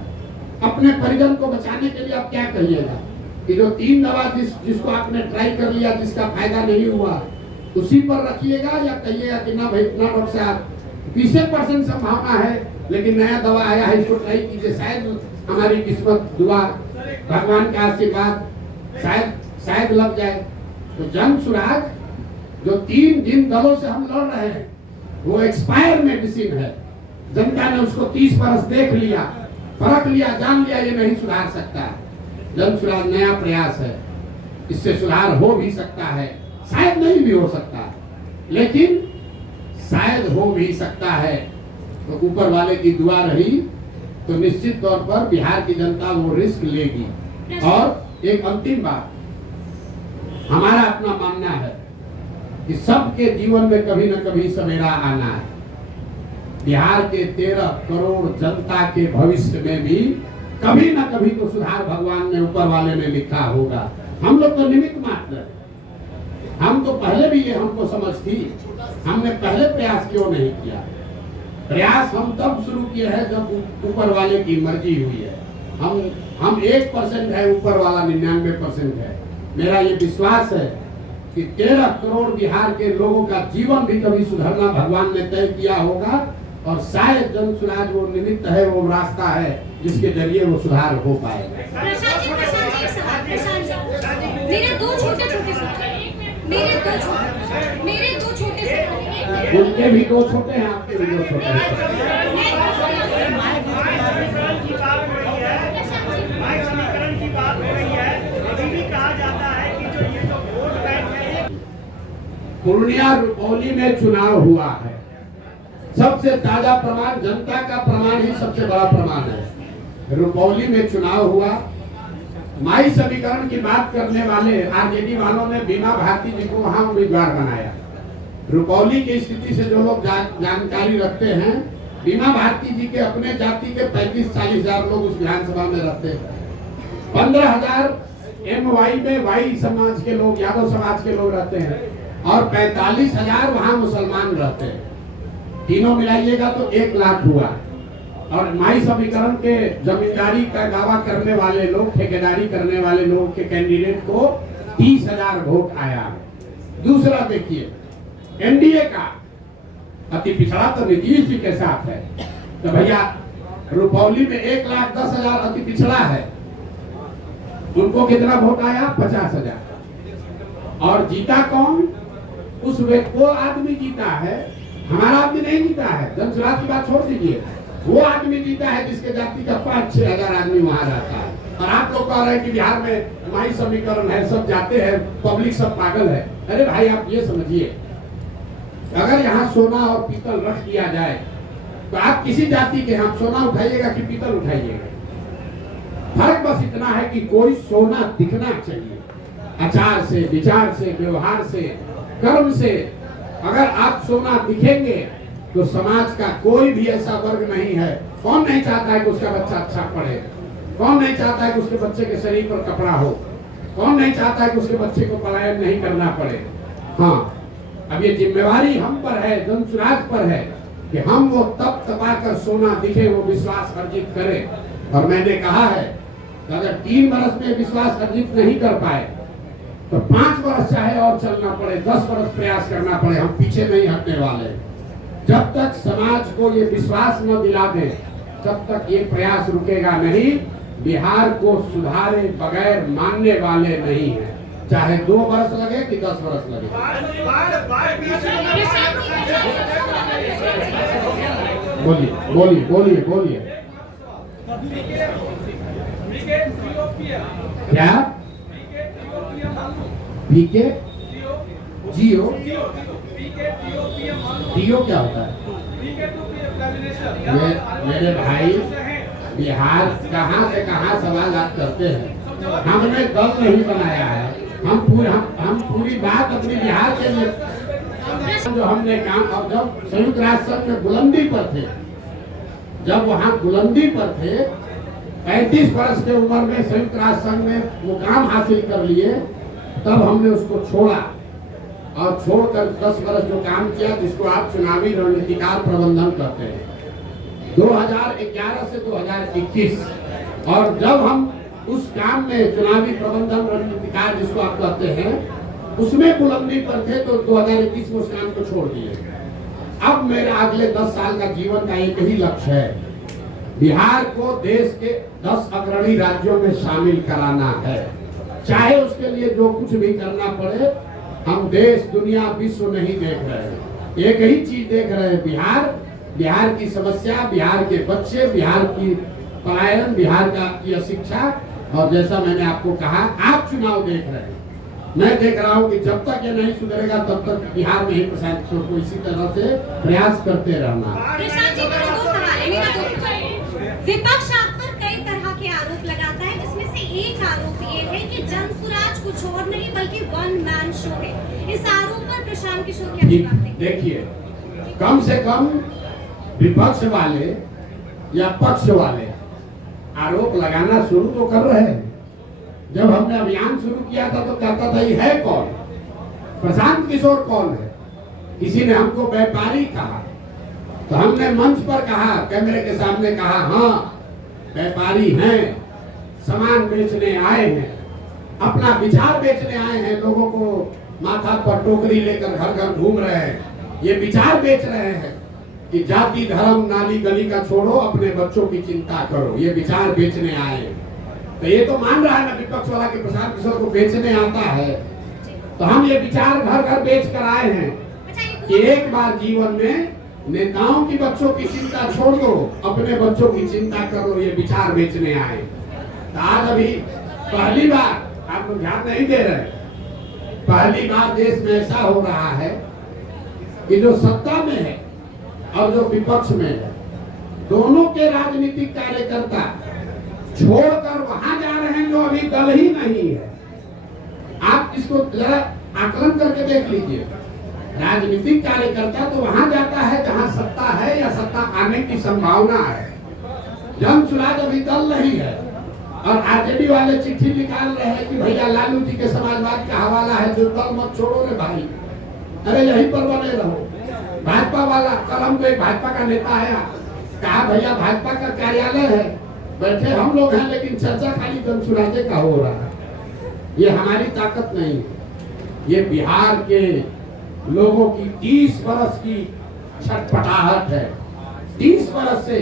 अपने परिजन को बचाने के लिए आप क्या कहिएगा कि जो 3 दवा जिसको आपने ट्राई कर लिया, जिसका फायदा नहीं हुआ, उसी पर रखिएगा, या कहिएगा कि ना भाई इतना डॉक्टर साहब 20% संभावना है लेकिन नया दवा आया है, इसको ट्राई कीजिए, शायद हमारी किस्मत, दुआ, भगवान का आशीर्वाद, शायद लग जाए। तो जन स्वराज जो 3 जिन दलों से हम लड़ रहे हैं वो एक्सपायर मेडिसिन है। जनता ने उसको 30 बरस देख लिया, परख लिया, जान लिया, ये नहीं सुधार सकता है। जन सुराज नया प्रयास है, इससे सुधार हो भी सकता है, शायद नहीं भी हो सकता, लेकिन शायद हो भी सकता है। तो ऊपर वाले की दुआ रही तो निश्चित तौर पर बिहार की जनता वो रिस्क लेगी। और एक अंतिम बात, हमारा अपना मानना है कि सबके जीवन में कभी न कभी सवेरा आना है। बिहार के 13 करोड़ जनता के भविष्य में भी कभी न कभी तो सुधार भगवान ने, ऊपर वाले ने लिखा होगा। हम लोग तो निमित्त मात्र हैं। हम तो पहले भी ये हमको समझ थी, हमने पहले प्रयास क्यों नहीं किया? प्रयास हम तब शुरू किए हैं जब ऊपर वाले की मर्जी हुई है। हम 1% है, ऊपर वाला 99% है। मेरा ये विश्वास है कि 13 करोड़ बिहार के लोगों का जीवन भी कभी सुधरना भगवान ने तय किया होगा, और शायद जन सुराज वो निमित्त है, वो रास्ता है जिसके जरिए वो सुधार हो पाएगा। मेरे दो छोटे उनके भी 2 छोटे हैं, आपके भी 2 छोटे हैं। समीकरण की बात हो रही है, अभी भी कहा जाता है कि जो ये जो वोट बैंक है, पूर्णिया रुपौली में चुनाव हुआ है। सबसे ताजा प्रमाण, जनता का प्रमाण ही सबसे बड़ा प्रमाण है। रुपौली में चुनाव हुआ, माई समीकरण की बात करने वाले आरजेडी वालों ने बीमा भारती जी को वहां उम्मीदवार बनाया। रुपौली की स्थिति से जो लोग जानकारी रखते हैं, बीमा भारती जी के अपने जाति के 35-40 हजार लोग उस विधानसभा में रहते हैं। 15,000 MY में वाई समाज के लोग, यादव समाज के लोग रहते हैं, और 45,000 वहां मुसलमान रहते हैं। तीनों मिलाइएगा तो 1 लाख हुआ। और माई समीकरण के जमींदारी का दावा करने वाले लोग, ठेकेदारी करने वाले लोग के कैंडिडेट को 30,000 वोट आया। दूसरा देखिए, एनडीए का अति पिछड़ा तो नीतीश जी के साथ है, तो भैया रुपौली में 1,10,000 अति पिछड़ा है, उनको कितना वोट आया? 50,000। और जीता कौन? उस वो आदमी जीता है, हमारा आदमी नहीं जीता है। जन सुराज की बात छोड़ दीजिए, वो आदमी जीता है जिसके जाति का 5-6 हजार आदमी वहां रहता है। और आप लोग कह रहे हैं कि बिहार में माई समीकरण है, सब जाते हैं, पब्लिक सब पागल है। अरे भाई आप ये समझिए, अगर यहाँ सोना और पीतल रख दिया जाए तो आप किसी जाति के यहाँ सोना उठाइएगा कि पीतल उठाइएगा? फर्क बस इतना है कि कोई सोना दिखना चाहिए, आचार से, विचार से, व्यवहार से, कर्म से। अगर आप सोना दिखेंगे तो समाज का कोई भी ऐसा वर्ग नहीं है। कौन नहीं चाहता है कि उसका बच्चा अच्छा पढ़े? कौन नहीं चाहता है कि उसके बच्चे के शरीर पर कपड़ा हो? कौन नहीं चाहता है कि उसके बच्चे को पलायन नहीं करना पड़े? हाँ, अब ये जिम्मेवारी हम पर है, जन सुराज पर है कि हम वो तप तपा कर सोना दिखे, वो विश्वास अर्जित करें। और मैंने कहा है कि अगर 3 वर्ष में विश्वास अर्जित नहीं कर पाए तो 5 वर्ष चाहे और चलना पड़े, 10 वर्ष प्रयास करना पड़े, हम पीछे नहीं हटने वाले। जब तक समाज को ये विश्वास न दिला दे, तब तक ये प्रयास रुकेगा नहीं। बिहार को सुधारे बगैर मानने वाले नहीं है, चाहे 2 वर्ष लगे कि 10 वर्ष लगे। बोलिए बोलिए बोलिए बोलिए। क्या? पीके जियो डीओ क्या होता है? मेरे भाई, बिहार कहाँ से कहाँ सवाल आप करते हैं। हमने दल नहीं बनाया है, हम पूरी बात अपनी बिहार के लिए जो हमने काम। और जब संयुक्त राष्ट्र संघ में बुलंदी पर थे, जब वहाँ बुलंदी पर थे, 35 वर्ष के उम्र में संयुक्त राष्ट्र संघ में मुकाम हासिल कर लिए, तब हमने उसको छोड़ा और छोड़कर 10 वर्ष जो काम किया, जिसको आप चुनावी रणनीतिकार प्रबंधन करते हैं, 2011 से 2021। और जब हम उस काम में चुनावी प्रबंधन रणनीतिकार जिसको आप कहते हैं, उसमें बुलंदी पर थे, तो 2021 में उस काम को छोड़ दिए। अब मेरा अगले 10 साल का जीवन का एक ही लक्ष्य है, बिहार को देश के 10 अग्रणी राज्यों में शामिल कराना है। चाहे उसके लिए जो कुछ भी करना पड़े। हम देश, दुनिया, विश्व नहीं देख रहे हैं, एक ही चीज देख रहे हैं, बिहार, बिहार की समस्या, बिहार के बच्चे, बिहार की पलायन, बिहार का की अशिक्षा, और जैसा मैंने आपको कहा, आप चुनाव देख रहे हैं, मैं देख रहा हूं कि जब तक ये नहीं सुधरेगा तब तक बिहार में ही प्रशांत किशोर को इसी तरह से प्रयास करते रहना। प्रशांत जी, मेरा दो सवाल है, मेरा दो सवाल है। विपक्ष आप पर कई तरह के आरोप लगाता है, जिसमें से एक आरोप ये है कि जनसुराज कुछ और नहीं बल्कि वन मैन शो है। इस आरोप पर प्रशांत किशोर क्या जवाब देंगे? देखिए, कम से कम विपक्ष वाले या पक्ष वाले आरोप लगाना शुरू तो कर रहे हैं। जब हमने अभियान शुरू किया था तो कहता था ये है कौन, प्रशांत किशोर कौन है, किसी ने हमको व्यापारी कहा, तो हमने मंच पर कहा, कैमरे के सामने कहा, हाँ व्यापारी हैं, सामान बेचने आए हैं, अपना विचार बेचने आए हैं, लोगों को माथा पर टोकरी लेकर घर घर घूम रहे हैं, ये विचार बेच रहे हैं कि जाति धर्म नाली गली का छोड़ो, अपने बच्चों की चिंता करो, ये विचार बेचने आए हैं। तो ये तो मान रहा है ना विपक्ष वाला कि प्रशांत किशोर को बेचने आता है, तो हम ये विचार घर घर बेच कर आए हैं कि एक बार जीवन में नेताओं की बच्चों की चिंता छोड़ दो, अपने बच्चों की चिंता कर लो, ये विचार बेचने आए। तो आज अभी पहली बार, आप लोग ध्यान नहीं दे रहे, पहली बार देश में ऐसा हो रहा है कि जो सत्ता में है और जो विपक्ष में है, दोनों के राजनीतिक कार्यकर्ता छोड़कर वहां जा रहे हैं जो अभी दल ही नहीं है। आप इसको जरा आकलन करके देख लीजिए, राजनीतिक कार्यकर्ता तो वहां जाता है जहां सत्ता है या सत्ता आने की संभावना है। जनसुराज अभी दल नहीं है और आरजेडी वाले चिट्ठी निकाल रहे हैं कि भैया लालू जी के समाजवाद का हवाला है, जो दल मत छोड़ो रे भाई, अरे यहीं पर बने रहो। भाजपा वाला, कल हमको एक भाजपा का नेता आया, कहा भैया भाजपा का कार्यालय है, बैठे हम लोग हैं लेकिन चर्चा खाली जनसुराजे का हो रहा है। ये हमारी ताकत नहीं है, ये बिहार के लोगों की 30 बरस की छटपटाहट है। 30 बरस से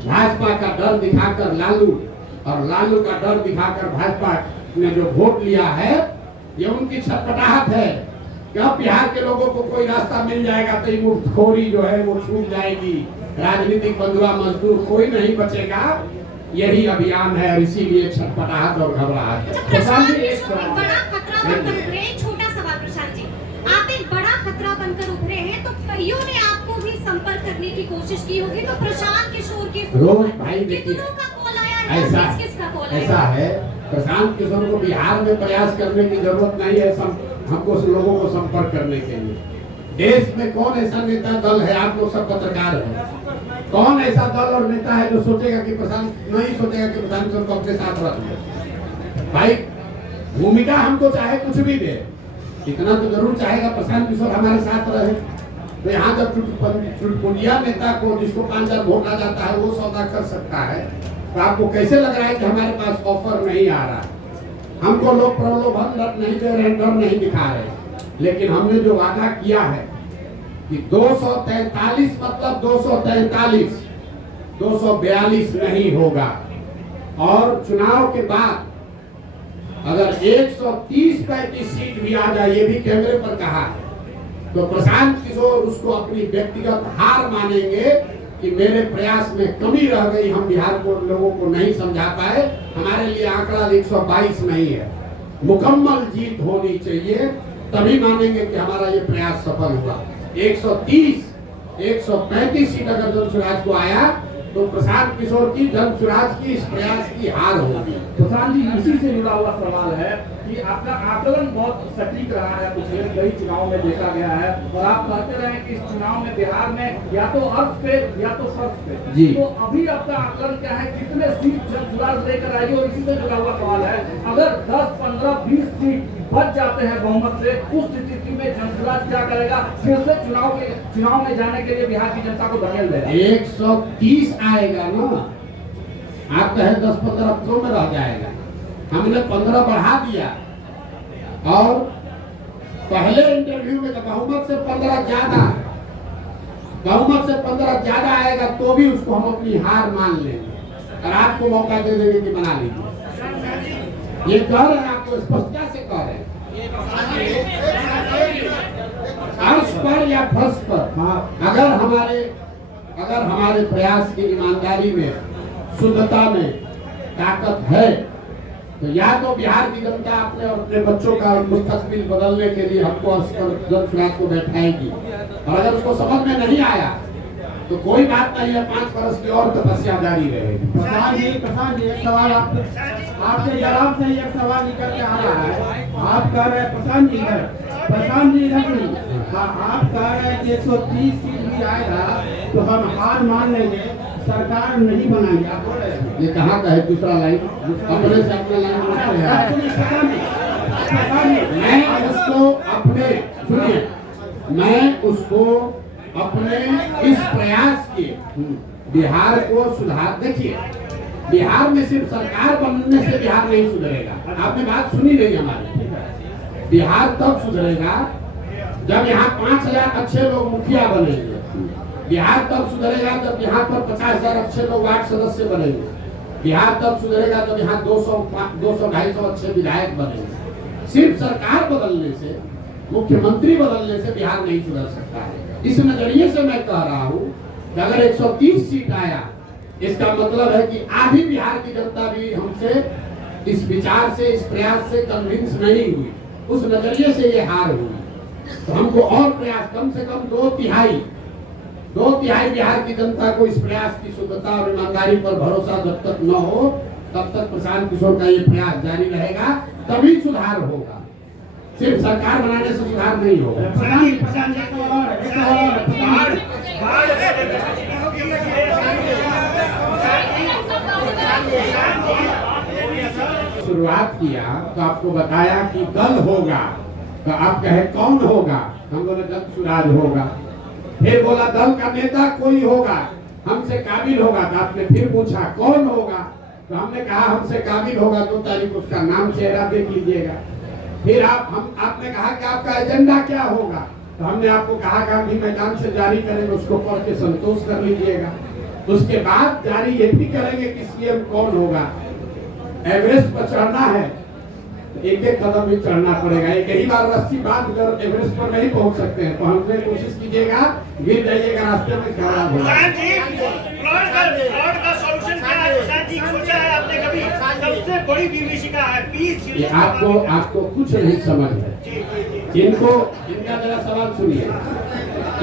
भाजपा का डर दिखाकर लालू और लालू का डर दिखाकर भाजपा ने जो वोट लिया है, ये उनकी छटपटाहट है कि अब बिहार के लोगों को कोई रास्ता मिल जाएगा तो ये मुफ्तखोरी जो है वो छूट जाएगी, राजनीतिक बंधुआ मजदूर कोई नहीं बचेगा। यही अभियान है और इसीलिए छटपटाहट और घबराहट। प्रशांत जी, एक बड़ा खतरा बनकर उभरे, एक छोटा सवाल प्रशांत जी, आप एक बड़ा खतरा बनकर उभरे हैं, तो कईयों ने आपको भी संपर्क करने की कोशिश की होगी, तो प्रशांत किशोर के रोज भाई देखिए, का कॉल आया, किसका कॉल आया? ऐसा है, प्रशांत किशोर को बिहार में प्रयास करने की जरूरत नहीं है हमको लोगों को संपर्क करने के लिए। देश में कौन ऐसा नेता दल है, आप लोग सब पत्रकार हैं, कौन ऐसा दल और नेता है जो सोचेगा कि प्रशांत, नहीं सोचेगा कि प्रशांत किशोर को अपने साथ रख ले। भाई भूमिका हमको चाहे कुछ भी दे, इतना तो जरूर चाहेगा प्रशांत किशोर हमारे साथ रहे। तो यहाँ जब चुटपुटिया नेता को जिसको 5,000 वोट आ जाता है वो सौदा कर सकता है, तो आपको कैसे लग रहा है कि हमारे पास ऑफर नहीं आ रहा है? हमको लोग प्रलोभन नहीं दे रहे, डर नहीं दिखा रहे, लेकिन हमने जो वादा किया है कि 243 मतलब 243, 242 नहीं होगा। और चुनाव के बाद अगर 130-35 सीट भी आ जाए, ये भी कैमरे पर कहा है, तो प्रशांत किशोर उसको अपनी व्यक्तिगत हार मानेंगे कि मेरे प्रयास में कमी रह गई, हम बिहार को लोगों को नहीं समझा पाए। हमारे लिए आंकड़ा 122 नहीं है, मुकम्मल जीत होनी चाहिए, तभी मानेंगे कि हमारा ये प्रयास सफल हुआ। 130-135 सीट अगर जनसुराज को आया तो प्रशांत किशोर की जनसुराज की इस प्रयास की हार होगी। प्रशांत जी, इसी से जुड़ा हुआ सवाल है कि आपका आकलन बहुत सटीक रहा है, पिछले कई चुनाव में देखा गया है, और आप कहते रहे कि इस चुनाव में बिहार में या तो अर्थ पे या तो शर्त पे जी। तो अभी आपका आकलन क्या है, कितने सीट जनसुराज लेकर आएगी? और इसी से जुड़ा हुआ सवाल है, अगर 10, 15, 20 सीट बच जाते हैं बहुमत से, उस स्थिति में जनसुराज क्या करेगा? फिर से चुनाव में जाने के लिए बिहार की जनता को धकेल देगा? 130 आएगा ना, आप कहे 10-15 तो में रह जाएगा, हमने 15 बढ़ा दिया। और पहले इंटरव्यू में बहुमत से 15 ज्यादा, बहुमत से 15 ज्यादा आएगा तो भी उसको हम अपनी हार मान लेंगे और आपको मौका दे देंगे कि बना लीजिए। ये कह रहे हैं, आपको स्पष्टता से कह रहे हैं, अर्श पर या फर्श पर। हाँ, अगर हमारे प्रयास की ईमानदारी में, शुद्धता में ताकत है तो या तो बिहार की जनता अपने और अपने बच्चों का मुस्तकबिल बदलने के लिए हमको जन सुराज को बैठाएगी, और अगर उसको समझ में नहीं आया तो कोई बात नहीं है, 5 वर्ष की और तपस्या जारी रहेगी। प्रधान जी एक सवाल आपके जवाब से एक सवाल निकल के आ रहा है। आप कह रहे हैं प्रधान जी इधर नहीं, आप कह रहे हैं कि 130 सीट भी आएगा तो हम हार मान लेंगे, सरकार नहीं बनाएंगे। आप बोल रहे हैं ये कहाँ का है दूसरा लाइन? अपने से अपना लाइन मैं उसको अपने इस प्रयास के बिहार को सुधार, देखिए बिहार में सिर्फ सरकार बनने से बिहार नहीं सुधरेगा। आपने बात सुनी नहीं हमारी। बिहार तब सुधरेगा जब यहाँ 5000 अच्छे लोग मुखिया बनेंगे। बिहार तब सुधरेगा जब यहाँ पर 50,000 अच्छे लोग वार्ड सदस्य बनेंगे। बिहार तब सुधरेगा जब यहाँ 200-250 अच्छे विधायक बनेंगे। सिर्फ सरकार बदलने से, मुख्यमंत्री बदलने से बिहार नहीं सुधर सकता है। इस नजरिए से मैं कह रहा हूँ कि अगर 130 सीट आया, इसका मतलब है कि आधी बिहार की जनता भी हमसे इस विचार से, इस प्रयास से कन्विंस नहीं हुई। उस नजरिए से ये हार हुई। तो हमको और प्रयास, कम से कम 2/3 बिहार की जनता को इस प्रयास की शुद्धता और ईमानदारी पर भरोसा जब तक न हो, तब तक प्रशांत किशोर का ये प्रयास जारी रहेगा, तभी सुधार होगा। सिर्फ सरकार बनाने से सुधार नहीं होगा। शुरुआत किया तो आपको बताया कि दल होगा, तो आप कहे कौन होगा? हम बोले जन सुराज होगा। फिर बोला दल का नेता कोई होगा, हमसे काबिल होगा। तो आपने फिर पूछा कौन होगा? तो हमने कहा हमसे काबिल होगा, 2 तारीख उसका नाम चेहरा देख लीजिएगा। फिर आपने कहा कि आपका एजेंडा क्या होगा? तो हमने आपको कहा गांधी मैदान से जारी करेंगे, उसको पढ़ के संतोष कर लीजिएगा। उसके बाद जारी ये भी करेंगे कि सीएम कौन होगा। एवरेस्ट पर चढ़ना है, एक कदम भी चढ़ना पड़ेगा। एक ही बार रस्सी बांध कर एवरेस्ट पर नहीं पहुंच सकते हैं। पहुंचने की कोशिश कीजिएगा, गिर जाइएगा, रास्ते में खराब होगा। आपको कुछ नहीं समझ है। इनका जरा सवाल सुनिए।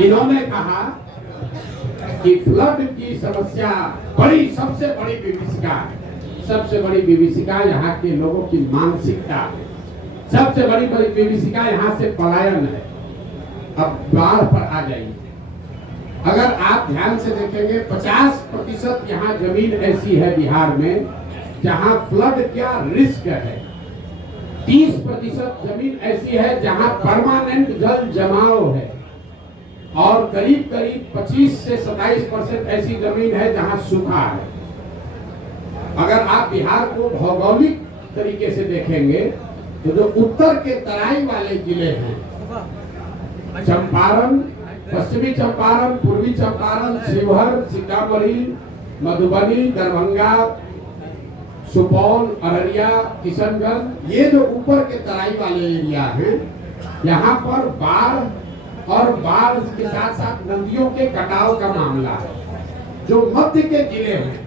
इन्होंने कहा कि फ्लड की समस्या सबसे बड़ी विभीषिका है। सबसे बड़ी विभीषिका यहाँ के लोगों की मानसिकता है। सबसे बड़ी विभीषिका यहाँ से पलायन है। अब बाढ़ पर आ जाइए। अगर आप ध्यान से देखेंगे 50% यहाँ जमीन ऐसी है बिहार में जहाँ फ्लड क्या रिस्क है। 30% जमीन ऐसी है जहाँ परमानेंट जल जमाव है, और करीब 25 से 27% ऐसी जमीन है जहाँ सूखा है। अगर आप बिहार को भौगोलिक तरीके से देखेंगे तो जो उत्तर के तराई वाले जिले हैं, चंपारण, पश्चिमी चंपारण, पूर्वी चंपारण, शिवहर, सीतामढ़ी, मधुबनी, दरभंगा, सुपौल, अररिया, किशनगंज, ये जो ऊपर के तराई वाले एरिया हैं, यहाँ पर बाढ़ के साथ साथ नदियों के कटाव का मामला है। जो मध्य के जिले हैं,